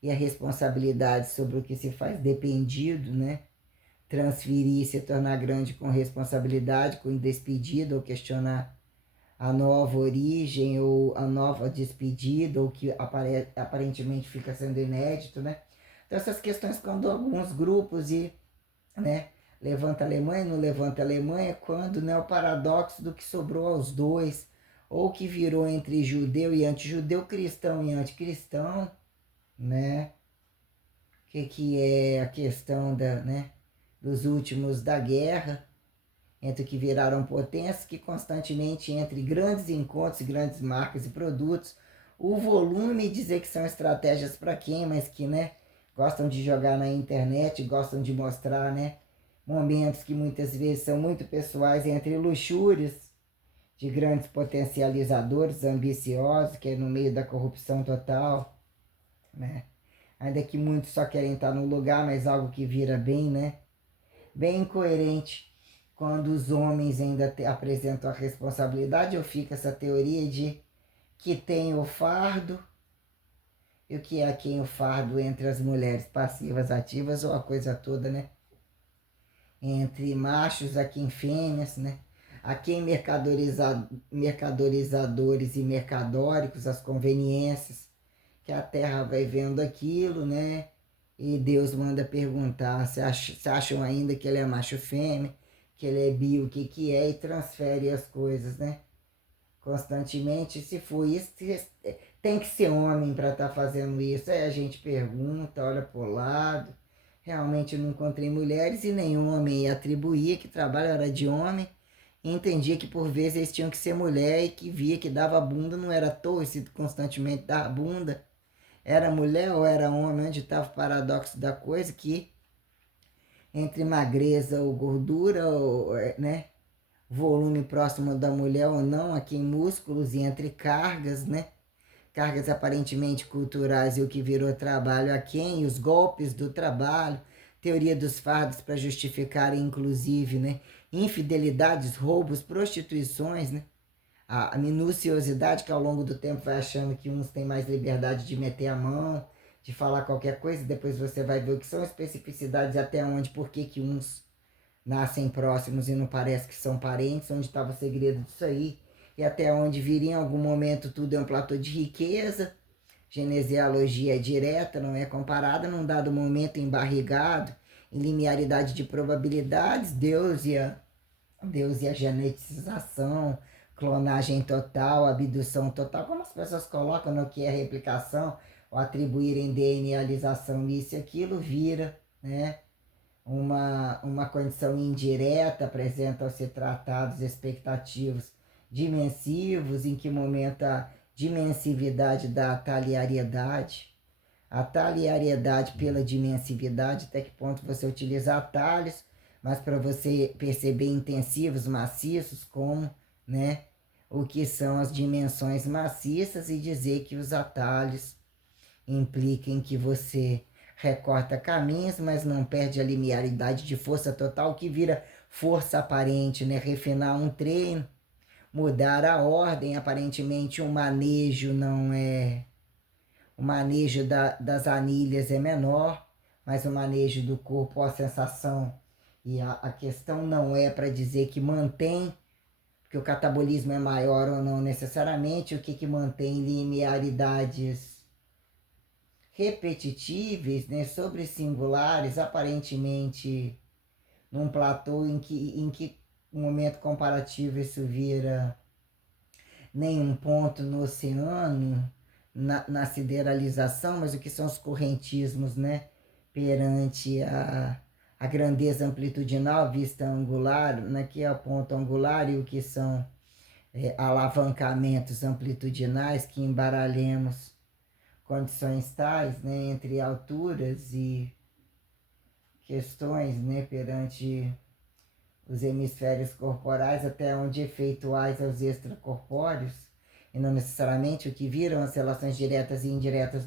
e a responsabilidade sobre o que se faz dependido, né? Transferir, se tornar grande com responsabilidade, com despedida, ou questionar a nova origem, ou a nova despedida, ou que aparentemente fica sendo inédito, né? Então essas questões quando alguns grupos né, levanta a Alemanha, não levanta a Alemanha, quando, né, o paradoxo do que sobrou aos dois, ou que virou entre judeu e antijudeu, cristão e anticristão, né? Que é a questão né, dos últimos da guerra, entre que viraram potências, que constantemente entre grandes encontros, grandes marcas e produtos, o volume dizer que são estratégias para quem, mas que, né, gostam de jogar na internet, gostam de mostrar, né, momentos que muitas vezes são muito pessoais entre luxúrias de grandes potencializadores ambiciosos, que é no meio da corrupção total, né? Ainda que muitos só querem estar no lugar, mas algo que vira bem, né? Bem incoerente quando os homens ainda apresentam a responsabilidade, ou fica essa teoria de que tem o fardo, e o que é quem o fardo entre as mulheres passivas, ativas, ou a coisa toda, né? Entre machos, a quem fêmeas, né? A quem mercadorizadores e mercadóricos, as conveniências, que a terra vai vendo aquilo, né? E Deus manda perguntar se acham ainda que ele é macho fêmea, que ele é bi, o que é, e transfere as coisas, né? Constantemente, se for isso, tem que ser homem para estar fazendo isso. Aí a gente pergunta, olha pro lado. Realmente eu não encontrei mulheres e nenhum homem atribuía que trabalho era de homem. E entendia que por vezes eles tinham que ser mulher e que via que dava bunda, não era à toa se constantemente dar bunda. Era mulher ou era homem, onde estava o paradoxo da coisa, que entre magreza ou gordura, ou, né, volume próximo da mulher ou não, aqui em músculos, e entre cargas, né, cargas aparentemente culturais e o que virou trabalho a quem, os golpes do trabalho, teoria dos fardos para justificar, inclusive, né, infidelidades, roubos, prostituições, né, a minuciosidade que ao longo do tempo vai achando que uns têm mais liberdade de meter a mão, de falar qualquer coisa, e depois você vai ver o que são especificidades, até onde, por que uns nascem próximos e não parece que são parentes, onde estava o segredo disso aí, e até onde viria em algum momento tudo é um platô de riqueza, genesiologia é direta, não é comparada, num dado momento embarrigado, em linearidade de probabilidades, Deus e a genetização, clonagem total, abdução total, como as pessoas colocam no que é replicação, ou atribuírem DNAização, isso e aquilo, vira, né? Uma condição indireta, apresentam-se tratados expectativos dimensivos, em que momento a dimensividade da talhariedade, a talhariedade pela dimensividade, até que ponto você utiliza atalhos, mas para você perceber intensivos, maciços, como, né, o que são as dimensões maciças, e dizer que os atalhos implicam que você recorta caminhos, mas não perde a linearidade de força total, que vira força aparente, né? Refinar um treino, mudar a ordem, aparentemente um manejo não é... O manejo das anilhas é menor, mas o manejo do corpo, a sensação e a questão não é para dizer que mantém, porque o catabolismo é maior ou não necessariamente, o que mantém linearidades repetitíveis, né, sobre singulares, aparentemente num platô em que um momento comparativo isso vira nenhum ponto no oceano, na sideralização, mas o que são os correntismos, né, perante a grandeza amplitudinal, vista angular, né, que é o ponto angular, e o que são alavancamentos amplitudinais, que embaralhemos condições tais, né, entre alturas e questões, né, perante os hemisférios corporais, até onde efeituais aos extracorpóreos, e não necessariamente o que viram as relações diretas e indiretas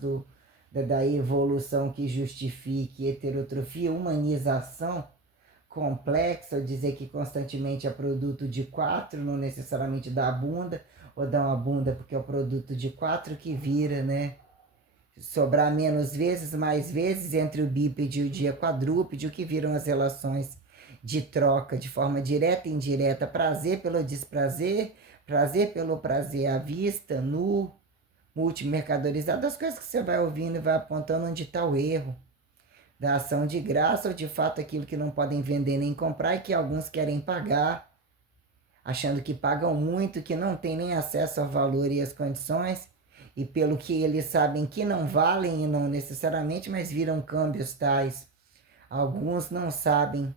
da evolução que justifique heterotrofia, humanização complexa, ou dizer que constantemente é produto de quatro, não necessariamente da bunda, ou dá uma bunda porque é o produto de quatro que vira, né, sobrar menos vezes, mais vezes, entre o bípede e o quadrúpede, o que viram as relações de troca de forma direta e indireta, prazer pelo desprazer, prazer pelo prazer à vista, nu, multimercadorizado, as coisas que você vai ouvindo e vai apontando onde está o erro da ação de graça, ou de fato aquilo que não podem vender nem comprar e que alguns querem pagar, achando que pagam muito, que não têm nem acesso ao valor e às condições, e pelo que eles sabem que não valem e não necessariamente, mas viram câmbios tais. Alguns não sabem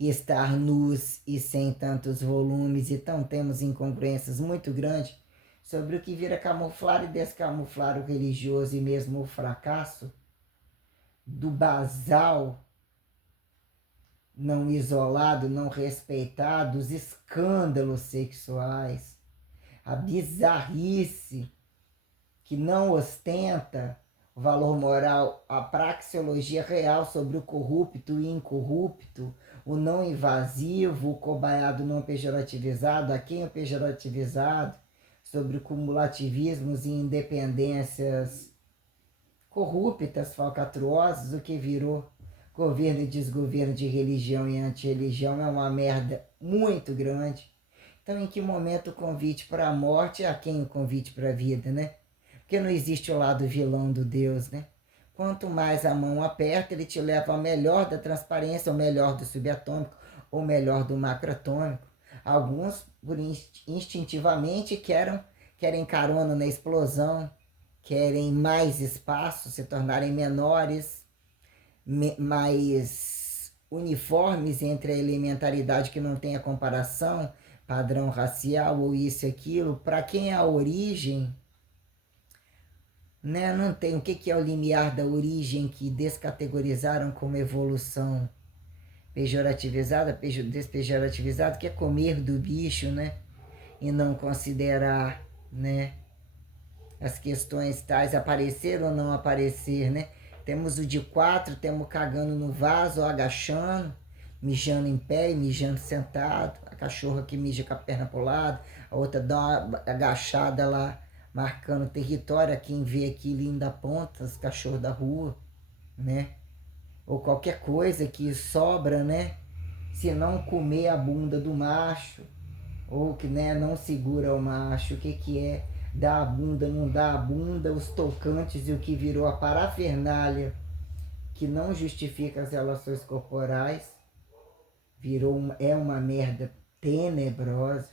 estar nus e sem tantos volumes, então temos incongruências muito grandes sobre o que vira camuflar e descamuflar o religioso e mesmo o fracasso do basal não isolado, não respeitado, os escândalos sexuais, a bizarrice que não ostenta o valor moral, a praxeologia real sobre o corrupto e incorrupto, o não invasivo, o cobaiado não pejorativizado, a quem é pejorativizado, sobre cumulativismos e independências corruptas, falcatruosas, o que virou governo e desgoverno de religião e antirreligião é uma merda muito grande. Então, em que momento o convite para a morte é a quem o convite para a vida, né? Porque não existe o lado vilão do Deus, né? Quanto mais a mão aperta, ele te leva ao melhor da transparência, ao melhor do subatômico, ou melhor do macroatômico. Alguns, por instintivamente, querem carona na explosão, querem mais espaço, se tornarem menores, mais uniformes entre a elementaridade que não tem a comparação, padrão racial ou isso e aquilo. Para quem é a origem, né? Não tem o que é o limiar da origem que descategorizaram como evolução pejorativizada, despejorativizada, que é comer do bicho, né? E não considerar, né, as questões tais, aparecer ou não aparecer, né? Temos o de 4, temos cagando no vaso, agachando, mijando em pé e mijando sentado, a cachorra que mija com a perna pro lado, a outra dá uma agachada lá, marcando território, a quem vê aquilo indo da ponta, os cachorros da rua, né? Ou qualquer coisa que sobra, né? Se não comer a bunda do macho, ou que, né, não segura o macho, o que é? Dá a bunda, não dá a bunda, os tocantes e o que virou a parafernália que não justifica as relações corporais, é uma merda tenebrosa.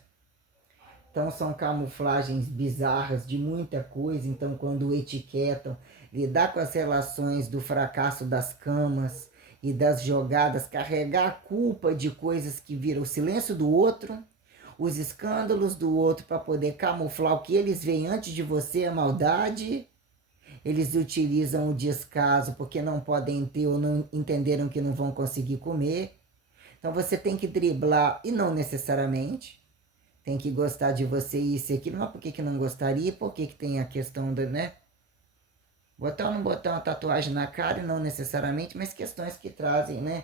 Então são camuflagens bizarras de muita coisa. Então quando etiquetam, lidar com as relações do fracasso das camas e das jogadas, carregar a culpa de coisas que viram o silêncio do outro, os escândalos do outro para poder camuflar o que eles veem antes de você, a maldade. Eles utilizam o descaso porque não podem ter ou não entenderam que não vão conseguir comer. Então você tem que driblar, e não necessariamente, tem que gostar de você isso e aquilo, mas por que não gostaria? Por que tem a questão da, né? Botar ou não botar uma tatuagem na cara, e não necessariamente, mas questões que trazem, né?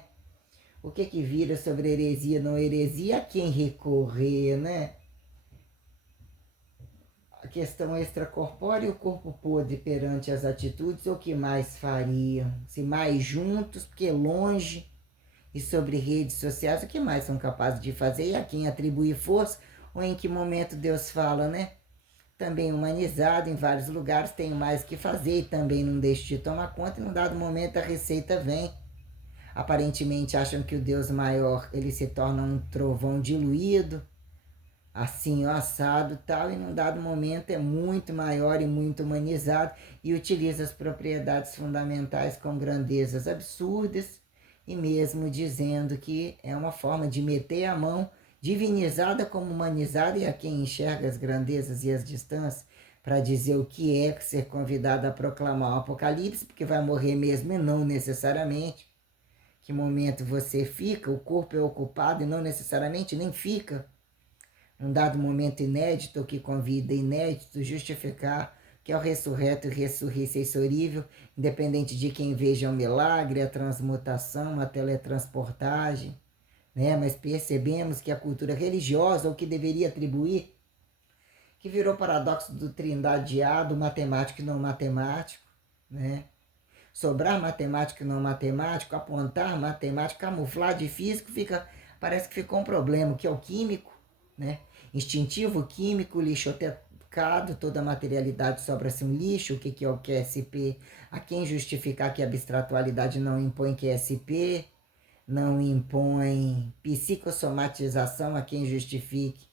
O que vira sobre heresia, não heresia, a quem recorrer, né? A questão extracorpórea e o corpo podre perante as atitudes, o que mais fariam? Se mais juntos, porque longe, e sobre redes sociais, o que mais são capazes de fazer? E a quem atribuir força, ou em que momento Deus fala, né? Também humanizado, em vários lugares tenho mais que fazer, e também não deixo de tomar conta, e num dado momento a receita vem. Aparentemente acham que o Deus maior, ele se torna um trovão diluído, assim, o assado tal, e num dado momento é muito maior e muito humanizado, e utiliza as propriedades fundamentais com grandezas absurdas, e mesmo dizendo que é uma forma de meter a mão, divinizada como humanizada, e a quem enxerga as grandezas e as distâncias, para dizer o que é ser convidado a proclamar o Apocalipse, porque vai morrer mesmo e não necessariamente. Que momento você fica, o corpo é ocupado e não necessariamente nem fica. Um dado momento inédito, que convida inédito, justificar que é o ressurreto e ressurreiçorível, independente de quem veja o milagre, a transmutação, a teletransportagem, né? Mas percebemos que a cultura religiosa, o que deveria atribuir, que virou paradoxo do trindadiado, matemático e não matemático, né? Sobrar matemático e não matemático, apontar matemático, camuflar de físico, parece que ficou um problema, que é o químico, né? Instintivo, químico, lixotecado, toda a materialidade sobra-se um lixo, o que é o QSP? A quem justificar que a abstratualidade não impõe QSP? não impõe psicossomatização a quem justifique,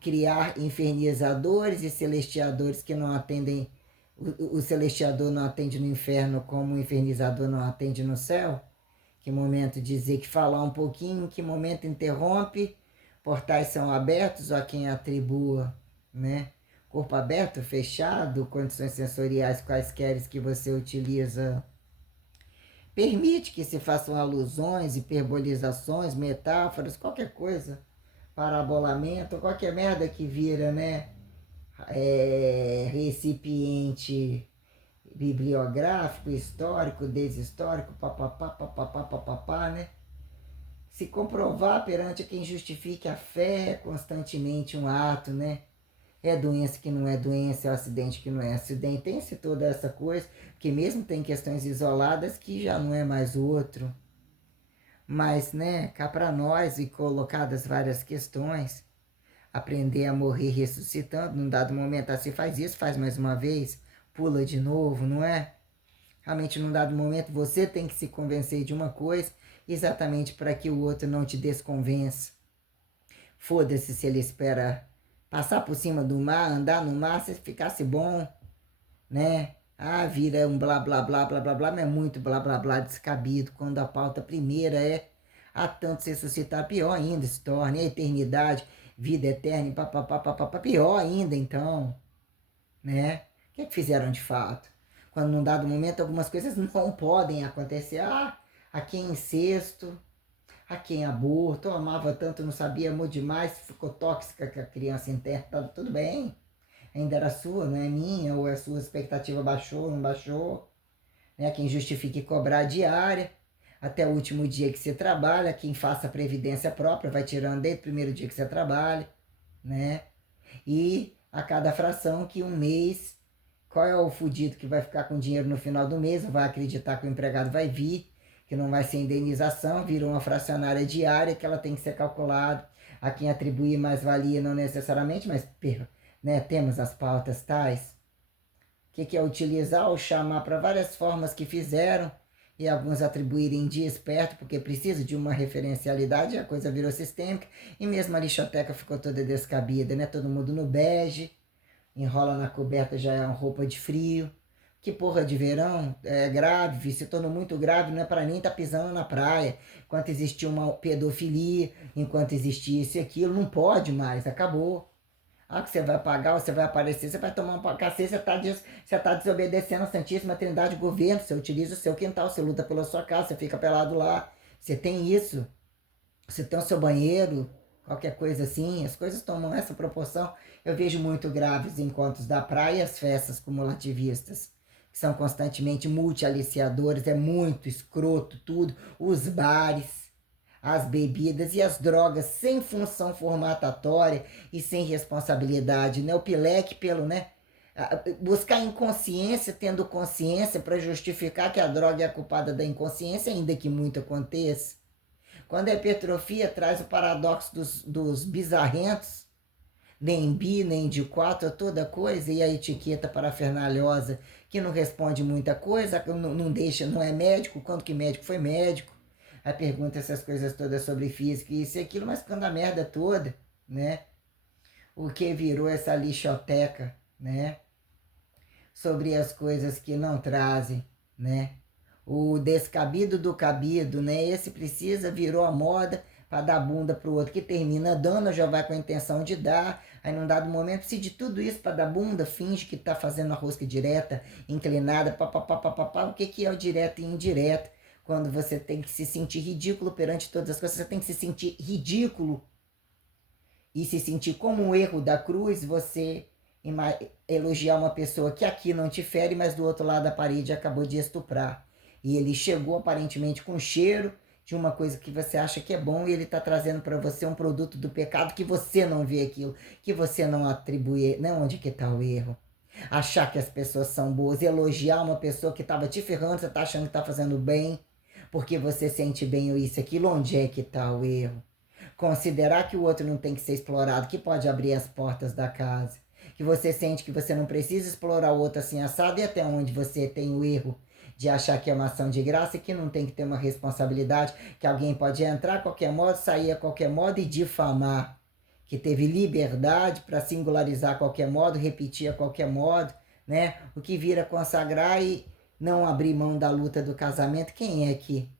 criar infernizadores e celestiadores que não atendem, o celestiador não atende no inferno como o infernizador não atende no céu. Que momento dizer, que falar um pouquinho, que momento interrompe, portais são abertos a quem atribua, né? Corpo aberto, fechado, condições sensoriais quaisquer que você utiliza, permite que se façam alusões, hiperbolizações, metáforas, qualquer coisa, parabolamento, qualquer merda que vira, né? Recipiente bibliográfico, histórico, deshistórico, papapá, papapá, papapá, né? Se comprovar perante quem justifique a fé é constantemente um ato, né? É doença que não é doença, é acidente que não é acidente, tem-se toda essa coisa, que mesmo tem questões isoladas que já não é mais o outro. Mas, né, cá para nós, e colocadas várias questões, aprender a morrer ressuscitando, num dado momento, assim faz isso, faz mais uma vez, pula de novo, não é? Realmente, num dado momento, você tem que se convencer de uma coisa, exatamente para que o outro não te desconvença. Foda-se se ele espera passar por cima do mar, andar no mar, se ficasse bom, né? Ah, vira um blá blá blá blá blá blá, mas é muito blá blá blá descabido, quando a pauta primeira é há tanto se ressuscitar, pior ainda se torna, a eternidade, vida eterna, papapá, papapá, pior ainda então, né? O que é que fizeram de fato? Quando num dado momento algumas coisas não podem acontecer, aqui é incesto, aqui em aborto, eu amava tanto, não sabia, amou demais, ficou tóxica com a criança interna, tá tudo bem, ainda era sua, não é minha, ou a sua expectativa baixou, não baixou, né? Quem justifique cobrar a diária, até o último dia que você trabalha, quem faça a previdência própria vai tirando desde o primeiro dia que você trabalha, né? E a cada fração que um mês, qual é o fudido que vai ficar com dinheiro no final do mês, vai acreditar que o empregado vai vir, que não vai ser indenização, virou uma fracionária diária que ela tem que ser calculada, a quem atribuir mais-valia não necessariamente, mas, né, temos as pautas tais. O que é utilizar ou chamar para várias formas que fizeram, e alguns atribuírem dia esperto, porque precisa de uma referencialidade, a coisa virou sistêmica, e mesmo a lixoteca ficou toda descabida, né? Todo mundo no bege, enrola na coberta, já é uma roupa de frio. Que porra de verão, é grave, se tornou muito grave, não é para nem estar pisando na praia. Enquanto existia uma pedofilia, enquanto existia isso e aquilo, não pode mais, acabou. Que você vai pagar, você vai aparecer, você vai tomar um cacete, você tá desobedecendo a Santíssima Trindade, governo, você utiliza o seu quintal, você luta pela sua casa, você fica pelado lá, você tem isso, você tem o seu banheiro, qualquer coisa assim, as coisas tomam essa proporção. Eu vejo muito graves os encontros da praia e as festas cumulativistas, que são constantemente multi-aliciadores, é muito escroto tudo, os bares, as bebidas e as drogas sem função formatatória e sem responsabilidade, né? O pileque pelo, né? Buscar inconsciência, tendo consciência para justificar que a droga é a culpada da inconsciência, ainda que muito aconteça. Quando a hipertrofia traz o paradoxo dos bizarrentos, nem bi, nem de quatro, toda coisa, e a etiqueta parafernalhosa que não responde muita coisa, não deixa, não é médico, quando que médico foi médico, aí pergunta essas coisas todas sobre física, isso e aquilo, mas quando a merda toda, né? O que virou essa lixoteca, né? Sobre as coisas que não trazem, né? O descabido do cabido, né? Esse precisa, virou a moda para dar bunda pro outro que termina dando, já vai com a intenção de dar, aí num dado momento, se de tudo isso para dar bunda, finge que tá fazendo a rosca direta, inclinada, papapá, o que é o direto e indireto? Quando você tem que se sentir ridículo perante todas as coisas, você tem que se sentir ridículo e se sentir como um erro da cruz, você elogiar uma pessoa que aqui não te fere, mas do outro lado da parede acabou de estuprar. E ele chegou aparentemente com cheiro de uma coisa que você acha que é bom e ele está trazendo para você um produto do pecado que você não vê aquilo, que você não atribui, não, onde que está o erro? Achar que as pessoas são boas, elogiar uma pessoa que estava te ferrando, você está achando que está fazendo bem, porque você sente bem ou isso, aquilo, onde é que está o erro? Considerar que o outro não tem que ser explorado, que pode abrir as portas da casa, que você sente que você não precisa explorar o outro assim assado, e até onde você tem o erro de achar que é uma ação de graça e que não tem que ter uma responsabilidade, que alguém pode entrar a qualquer modo, sair a qualquer modo e difamar, que teve liberdade para singularizar a qualquer modo, repetir a qualquer modo, né? O que vira consagrar e não abrir mão da luta do casamento. Quem é que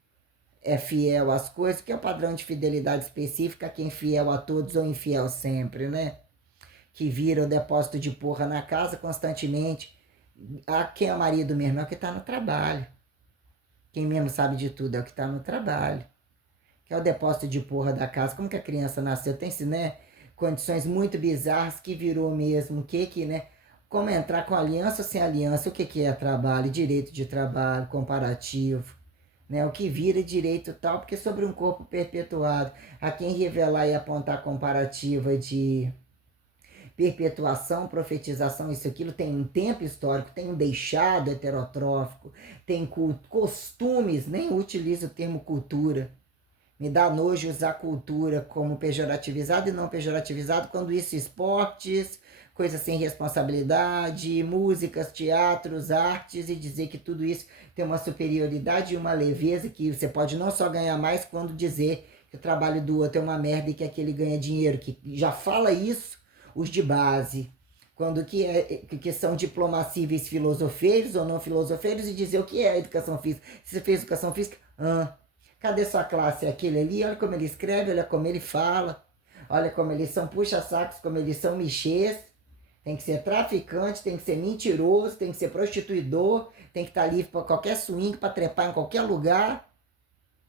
é fiel às coisas? Que é o padrão de fidelidade específica, quem é fiel a todos ou infiel sempre, né? Que vira o depósito de porra na casa constantemente. Quem é o marido mesmo? É o que está no trabalho. Quem mesmo sabe de tudo é o que está no trabalho. Que é o depósito de porra da casa. Como que a criança nasceu? Tem, né, condições muito bizarras que virou mesmo. Né? Como entrar com aliança ou sem aliança? O que é trabalho? Direito de trabalho, comparativo. Né? O que vira direito tal, porque sobre um corpo perpetuado, a quem revelar e apontar comparativa de perpetuação, profetização, isso aquilo tem um tempo histórico, tem um deixado heterotrófico, tem costumes, nem utilizo o termo cultura. Me dá nojo usar cultura como pejorativizado e não pejorativizado, quando isso esportes, coisas sem responsabilidade, músicas, teatros, artes, e dizer que tudo isso tem uma superioridade e uma leveza, que você pode não só ganhar mais quando dizer que o trabalho do outro é uma merda e que aquele ganha dinheiro, que já fala isso os de base, quando que são diplomacíveis filosofeiros ou não filosofeiros, e dizer o que é a educação física. Se você fez educação física, cadê sua classe? É aquele ali, olha como ele escreve, olha como ele fala, olha como eles são puxa-sacos, como eles são michês. Tem que ser traficante, tem que ser mentiroso, tem que ser prostituidor, tem que estar livre para qualquer swing, para trepar em qualquer lugar,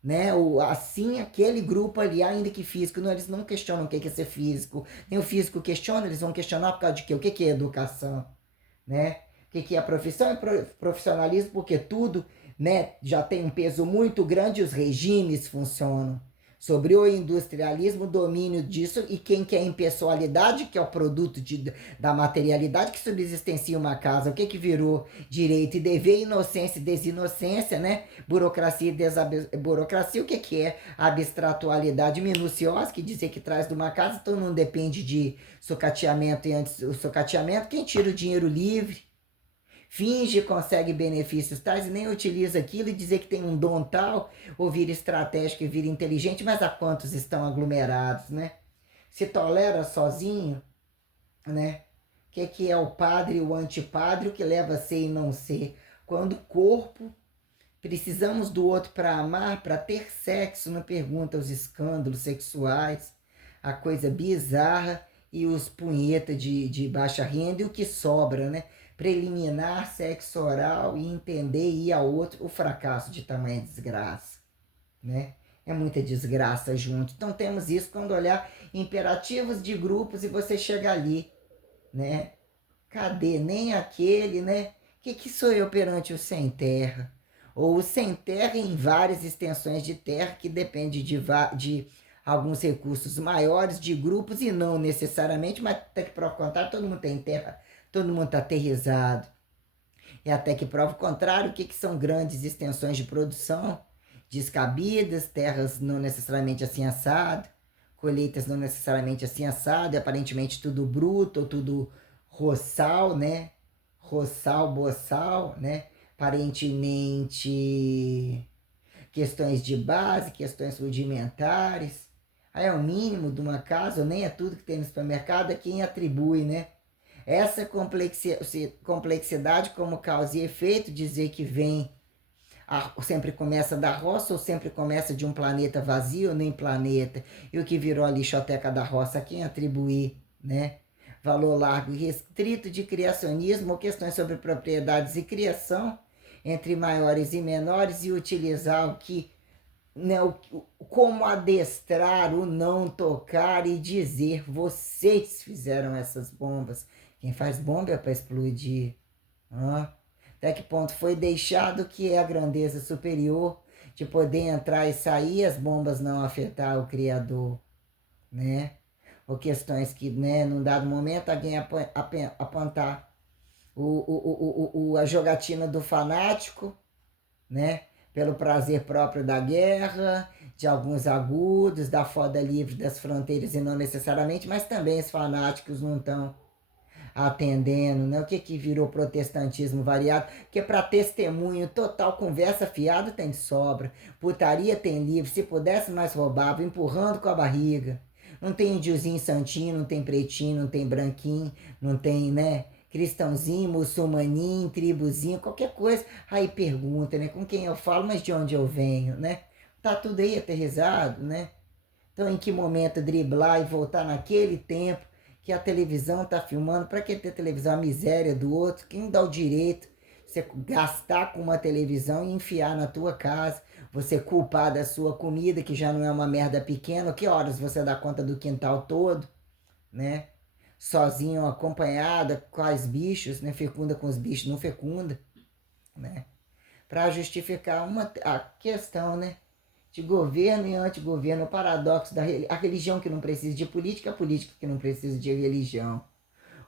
né? Assim, aquele grupo ali, ainda que físico, não, eles não questionam o que é ser físico. Nem o físico questiona, eles vão questionar por causa de quê? O que é educação, né? O que é profissão e profissionalismo, porque tudo, né, já tem um peso muito grande, os regimes funcionam sobre o industrialismo, o domínio disso, e quem quer impessoalidade, que é o produto da materialidade que subsistencia uma casa. O que virou direito e dever, inocência e desinocência, né? Burocracia e burocracia. O que é abstratualidade minuciosa, que dizer que traz de uma casa, então não depende de sucateamento, e antes o sucateamento, quem tira o dinheiro livre, finge que consegue benefícios tais e nem utiliza aquilo, e dizer que tem um dom tal, ou vira estratégico e vira inteligente, mas a quantos estão aglomerados, né? Se tolera sozinho, né? O que é o padre e o antipadre, o que leva a ser e não ser? Quando o corpo, precisamos do outro para amar, para ter sexo, não pergunta os escândalos sexuais, a coisa bizarra e os punheta de baixa renda, e o que sobra, né? Preliminar, sexo oral e entender e ir ao outro, o fracasso de tamanha desgraça, né? É muita desgraça junto. Então temos isso quando olhar imperativos de grupos e você chega ali, né? Cadê? Nem aquele, né? Que sou eu perante o sem terra? Ou o sem terra em várias extensões de terra que depende de alguns recursos maiores, de grupos, e não necessariamente, mas até que prova o contrário, todo mundo tem terra, todo mundo está aterrizado. E até que prova o contrário, o que são grandes extensões de produção, descabidas, terras não necessariamente assim assado, colheitas não necessariamente assim assado, e aparentemente tudo bruto, ou tudo roçal, né? Roçal, boçal, né? Aparentemente questões de base, questões rudimentares. Aí é o mínimo de uma casa, ou nem é tudo que tem no supermercado, é quem atribui, né? Essa complexidade como causa e efeito, dizer que vem, sempre começa da roça, ou sempre começa de um planeta vazio, nem planeta, e o que virou a lixoteca da roça, a quem atribuir, né? Valor largo e restrito de criacionismo, ou questões sobre propriedades e criação, entre maiores e menores, e utilizar o que, né, como adestrar o não tocar e dizer, vocês fizeram essas bombas. Quem faz bomba é para explodir. Até que ponto foi deixado que é a grandeza superior de poder entrar e sair, as bombas não afetar o Criador, né? Ou questões que, né, num dado momento, alguém apontar a jogatina do fanático, né? Pelo prazer próprio da guerra, de alguns agudos, da foda livre das fronteiras e não necessariamente, mas também os fanáticos não estão atendendo, né? O que que virou protestantismo variado? Que para testemunho total, conversa fiado tem de sobra, putaria tem livre, se pudesse mais roubava, empurrando com a barriga. Não tem indiozinho santinho, não tem pretinho, não tem branquinho, não tem, né? Cristãozinho, muçulmaninho, tribuzinho, qualquer coisa. Aí pergunta, né? Com quem eu falo, mas de onde eu venho, né? Tá tudo aí aterrizado, né? Então, em que momento driblar e voltar naquele tempo que a televisão está filmando? Para que ter televisão? A miséria do outro? Quem dá o direito de você gastar com uma televisão e enfiar na tua casa? Você culpar da sua comida, que já não é uma merda pequena. Que horas você dá conta do quintal todo, né? Sozinho, acompanhada, quais bichos, né? Fecunda com os bichos, não fecunda, né? Para justificar a questão, né? De governo e antigoverno, o paradoxo da a religião que não precisa de política, a política que não precisa de religião.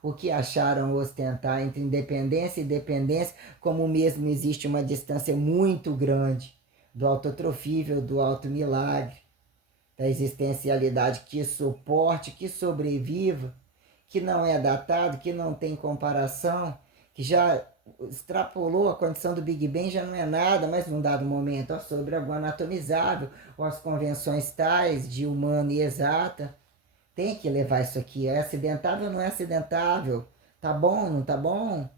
O que acharam ostentar entre independência e dependência, como mesmo existe uma distância muito grande do autotrofível, do auto-milagre, da existencialidade que suporte, que sobreviva, que não é datado, que não tem comparação, que já extrapolou a condição do Big Bang, já não é nada, mas num dado momento, ó, sobre algo anatomizável, ou as convenções tais de humano e exata, tem que levar isso aqui. É acidentável ou não é acidentável? Tá bom, não tá bom?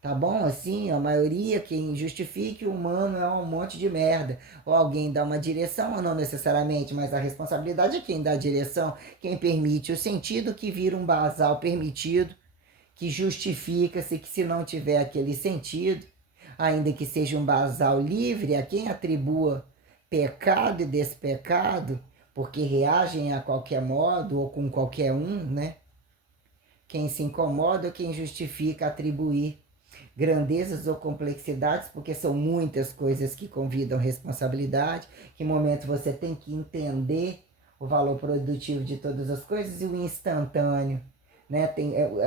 Tá bom assim? A maioria, quem justifique o humano é um monte de merda. Ou alguém dá uma direção, ou não necessariamente, mas a responsabilidade é quem dá a direção, quem permite o sentido que vira um basal permitido, que justifica-se que se não tiver aquele sentido, ainda que seja um basal livre, a quem atribua pecado e despecado, porque reagem a qualquer modo ou com qualquer um, né? Quem se incomoda ou quem justifica atribuir grandezas ou complexidades, porque são muitas coisas que convidam responsabilidade, que momento você tem que entender o valor produtivo de todas as coisas e o instantâneo. Né?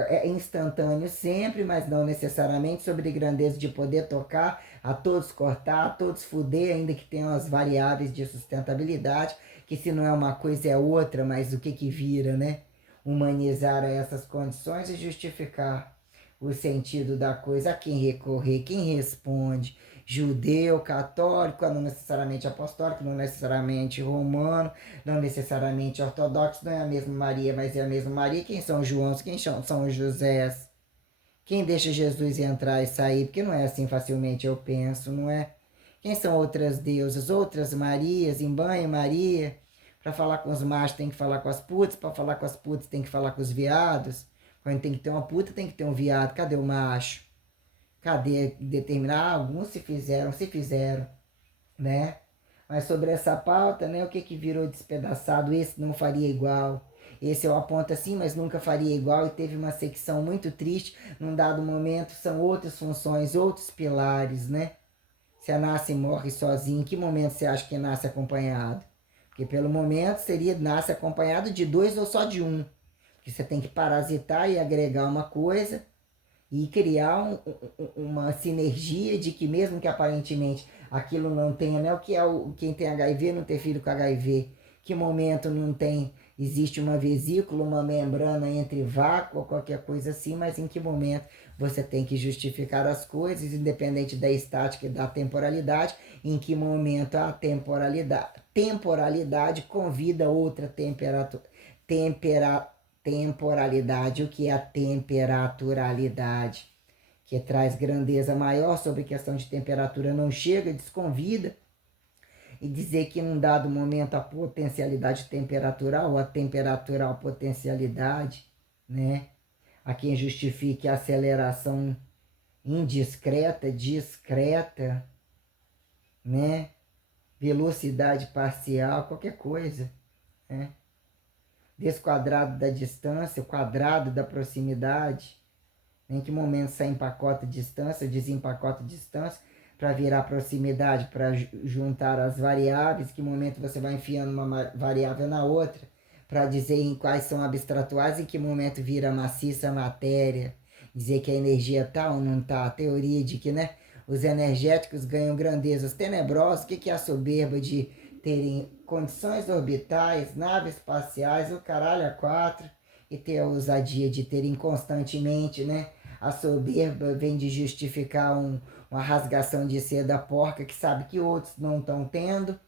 É instantâneo sempre, mas não necessariamente sobre grandeza de poder tocar, a todos cortar, a todos fuder, ainda que tenham as variáveis de sustentabilidade, que se não é uma coisa é outra, mas o que que vira, né? Humanizar essas condições e justificar o sentido da coisa, a quem recorrer, quem responde, judeu, católico, não necessariamente apostólico, não necessariamente romano, não necessariamente ortodoxo, não é a mesma Maria, mas é a mesma Maria. Quem são os Joãos, quem são os Josés? Quem deixa Jesus entrar e sair? Porque não é assim facilmente, eu penso, não é? Quem são outras deusas, outras Marias, em banho-maria? Para falar com os machos tem que falar com as putas, para falar com as putas tem que falar com os viados. Quando tem que ter uma puta, tem que ter um viado. Cadê o macho? Cadê determinar? Alguns se fizeram, né? Mas sobre essa pauta, né? O que que virou despedaçado? Esse não faria igual. Esse eu aponto assim, mas nunca faria igual. E teve uma secção muito triste. Num dado momento, são outras funções, outros pilares, né? Se nasce e morre sozinho, em que momento você acha que nasce acompanhado? Porque pelo momento seria nasce acompanhado de dois ou só de um. Porque você tem que parasitar e agregar uma coisa e criar uma sinergia de que mesmo que aparentemente aquilo não tenha, né? O que é quem tem HIV não ter filho com HIV? Que momento não tem, existe uma vesícula, uma membrana entre vácuo ou qualquer coisa assim, mas em que momento você tem que justificar as coisas, independente da estática e da temporalidade, em que momento a temporalidade convida outra temporalidade, o que é a temperaturalidade, que traz grandeza maior sobre questão de temperatura, não chega, desconvida, e dizer que num dado momento a potencialidade temperatural, ou a temperatural potencialidade, né? A quem justifique a aceleração indiscreta, discreta, né? Velocidade parcial, qualquer coisa, né? Desquadrado da distância, o quadrado da proximidade. Em que momento você empacota distância, desempacota distância para virar proximidade, para juntar as variáveis, que momento você vai enfiando uma variável na outra, para dizer em quais são abstratuais, em que momento vira maciça matéria, dizer que a energia tá ou não tá, a teoria de que, né, os energéticos ganham grandezas tenebrosas, o que é a soberba de terem condições orbitais, naves espaciais, o caralho a quatro, e ter a ousadia de terem constantemente, né? A soberba vem de justificar uma rasgação de seda porca que sabe que outros não estão tendo,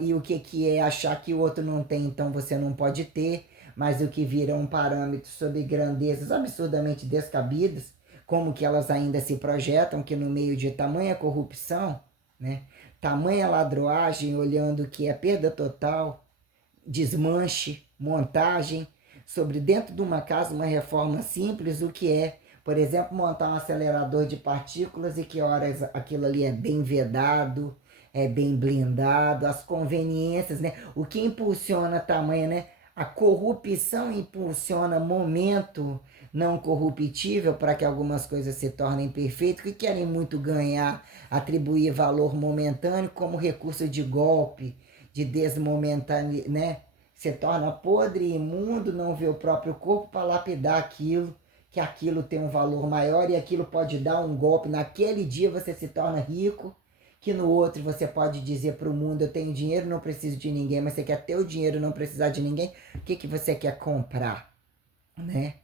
e o que é achar que o outro não tem, então você não pode ter, mas o que vira um parâmetro sobre grandezas absurdamente descabidas, como que elas ainda se projetam, que no meio de tamanha corrupção, né? Tamanha ladroagem, olhando que é perda total, desmanche, montagem, sobre dentro de uma casa uma reforma simples, o que é, por exemplo, montar um acelerador de partículas e que horas aquilo ali é bem vedado, é bem blindado, as conveniências, né? O que impulsiona tamanho, né? A corrupção impulsiona momento não corruptível para que algumas coisas se tornem perfeitas, que querem muito ganhar, atribuir valor momentâneo como recurso de golpe, de desmomentâneo, né? Se torna podre e imundo, não vê o próprio corpo para lapidar aquilo, que aquilo tem um valor maior e aquilo pode dar um golpe. Naquele dia você se torna rico, que no outro você pode dizer para o mundo: eu tenho dinheiro, não preciso de ninguém, mas você quer ter o dinheiro, não precisar de ninguém, o que você quer comprar, né?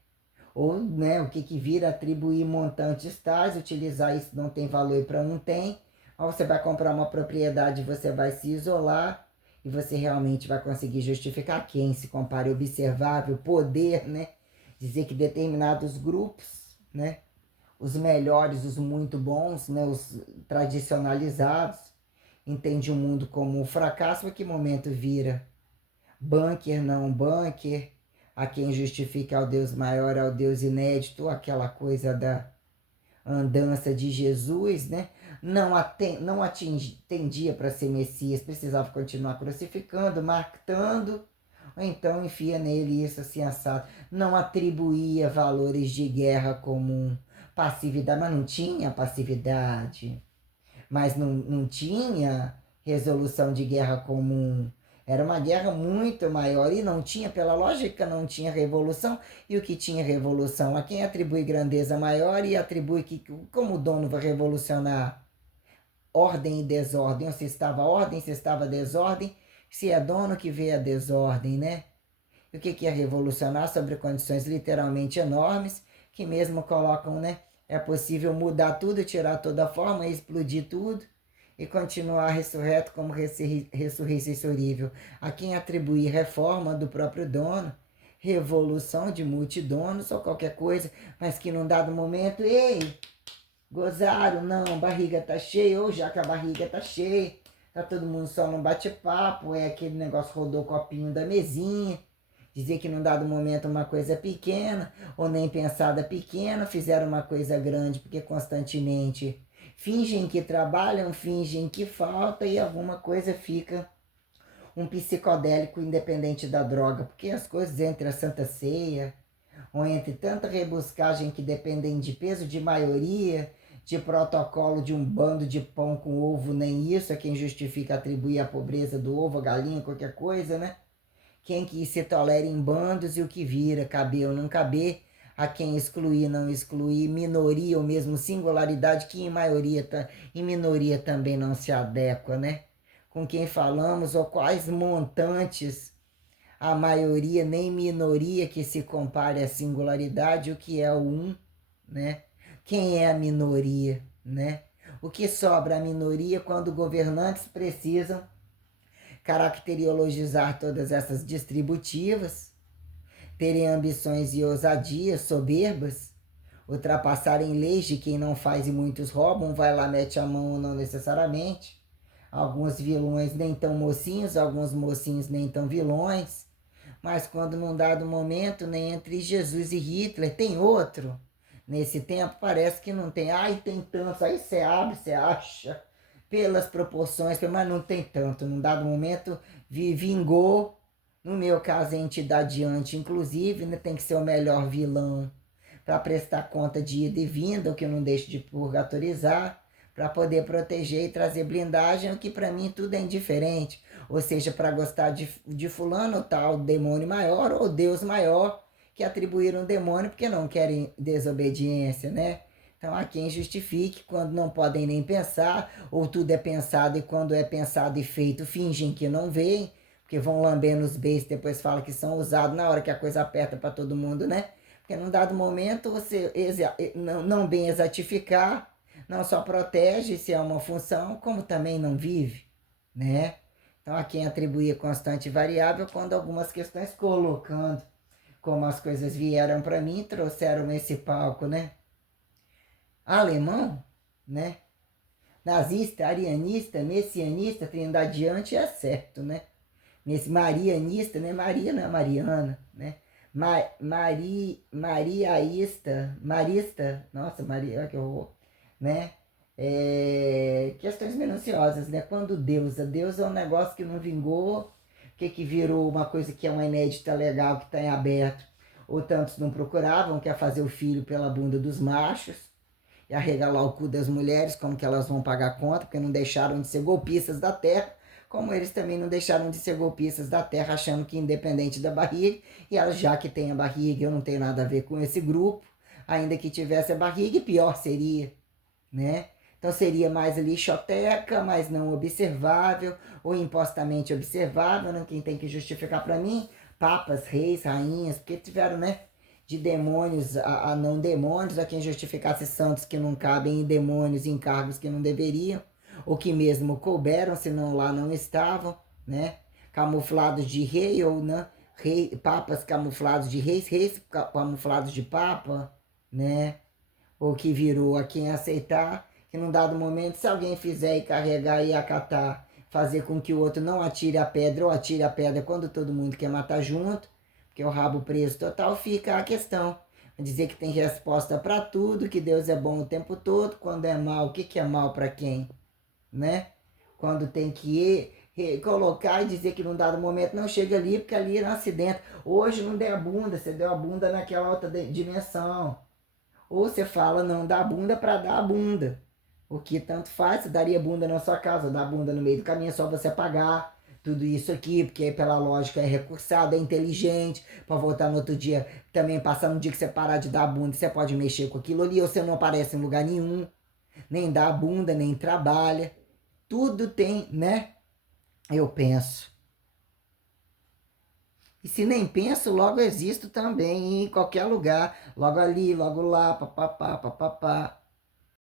Ou, né, o que vira atribuir montantes tais, utilizar isso não tem valor e para um tem. Ou você vai comprar uma propriedade, você vai se isolar e você realmente vai conseguir justificar quem se compare observável, poder, né? Dizer que determinados grupos, né, os melhores, os muito bons, né, os tradicionalizados, entende o mundo como um fracasso, a que momento vira bunker, não bunker, a quem justifica ao Deus maior, ao Deus inédito, aquela coisa da andança de Jesus, né? Não atendia para ser Messias, precisava continuar crucificando, martando, ou então enfia nele isso assim assado. Não atribuía valores de guerra comum, passividade, mas não tinha passividade, mas não tinha resolução de guerra comum. Era uma guerra muito maior e não tinha, pela lógica, não tinha revolução. E o que tinha revolução? A quem atribui grandeza maior e atribui que, como o dono vai revolucionar ordem e desordem? Ou se estava ordem, se estava desordem, se é dono que vê a desordem, né? E o que é revolucionar sobre condições literalmente enormes, que mesmo colocam, né? É possível mudar tudo, tirar toda a forma, explodir tudo e continuar ressurreto como ressurreição inexorível. A quem atribuir reforma do próprio dono, revolução de multidonos ou qualquer coisa, mas que num dado momento, ei, gozaram, não, barriga tá cheia, ou já que a barriga tá cheia, tá todo mundo só num bate-papo, é aquele negócio rodou o copinho da mesinha, dizer que num dado momento uma coisa pequena, ou nem pensada pequena, fizeram uma coisa grande, porque constantemente fingem que trabalham, fingem que falta e alguma coisa fica um psicodélico independente da droga, porque as coisas entre a Santa Ceia, ou entre tanta rebuscagem que dependem de peso de maioria, de protocolo de um bando de pão com ovo, nem isso é quem justifica atribuir a pobreza do ovo, a galinha, qualquer coisa, né? Quem que se tolera em bandos e o que vira, caber ou não caber, a quem excluir, não excluir, minoria ou mesmo singularidade, que em minoria também não se adequa, né? Com quem falamos ou quais montantes, a maioria nem minoria que se compare à singularidade, o que é o um, né? Quem é a minoria, né? O que sobra à minoria quando governantes precisam caracteriologizar todas essas distributivas, terem ambições e ousadias soberbas, ultrapassarem leis de quem não faz e muitos roubam, vai lá, mete a mão ou não necessariamente. Alguns vilões nem tão mocinhos, alguns mocinhos nem tão vilões, mas quando num dado momento, nem entre Jesus e Hitler, tem outro. Nesse tempo parece que não tem, ai tem tantos, aí você abre, você acha, pelas proporções, mas não tem tanto. Num dado momento, vingou, no meu caso, a entidade diante, inclusive, né, tem que ser o melhor vilão para prestar conta de ida e vinda, o que eu não deixo de purgatorizar, para poder proteger e trazer blindagem, o que para mim tudo é indiferente. Ou seja, para gostar de fulano, tal demônio maior ou Deus maior, que atribuíram demônio porque não querem desobediência, né? Então há quem justifique quando não podem nem pensar, ou tudo é pensado e quando é pensado e feito fingem que não veem, porque porque vão lambendo os beijos, depois fala que são usados na hora que a coisa aperta para todo mundo, né? Porque num dado momento você não bem exatificar, não só protege se é uma função, como também não vive, né? Então, a quem atribuir constante e variável quando algumas questões colocando como as coisas vieram para mim, trouxeram esse palco, né? Alemão, né? Nazista, arianista, messianista, trindadiante é certo, né? Nesse marianista, né? Maria não é Mariana, né? Mariaísta, marista, nossa, Maria, que horror, né? Questões minuciosas, né? Quando Deus é um negócio que não vingou, que virou uma coisa que é uma inédita legal, que está em aberto, ou tantos não procuravam, quer fazer o filho pela bunda dos machos, e arregalar o cu das mulheres, como que elas vão pagar conta, porque não deixaram de ser golpistas da terra, como eles também não deixaram de ser golpistas da terra, achando que independente da barriga, e elas já que tem a barriga, eu não tenho nada a ver com esse grupo, ainda que tivesse a barriga, pior seria, né? Então seria mais lixoteca, mas não observável, ou impostamente observável, né? Quem tem que justificar para mim? Papas, reis, rainhas, porque tiveram, né? De demônios a não demônios, a quem justificasse santos que não cabem em demônios em cargos que não deveriam, ou que mesmo couberam, senão lá não estavam, né? Camuflados de rei ou não, papas camuflados de reis, reis camuflados de papa, né? Ou que virou a quem aceitar, que num dado momento, se alguém fizer e carregar e acatar, fazer com que o outro não atire a pedra ou atire a pedra quando todo mundo quer matar junto, porque o rabo preso total, fica a questão. Dizer que tem resposta para tudo, que Deus é bom o tempo todo, quando é mal, o que é mal para quem, né? Quando tem que colocar e dizer que num dado momento não chega ali, porque ali é um acidente. Hoje não deu a bunda, você deu a bunda naquela outra dimensão. Ou você fala não dá bunda para dar a bunda. O que tanto faz, você daria bunda na sua casa, dar bunda no meio do caminho, é só você pagar tudo isso aqui, porque pela lógica é recursado, é inteligente, para voltar no outro dia, também passar no dia que você parar de dar bunda, você pode mexer com aquilo ali, ou você não aparece em lugar nenhum, nem dá bunda, nem trabalha. Tudo tem, né? Eu penso. E se nem penso, logo existo também, em qualquer lugar, logo ali, logo lá, papapá, papapá.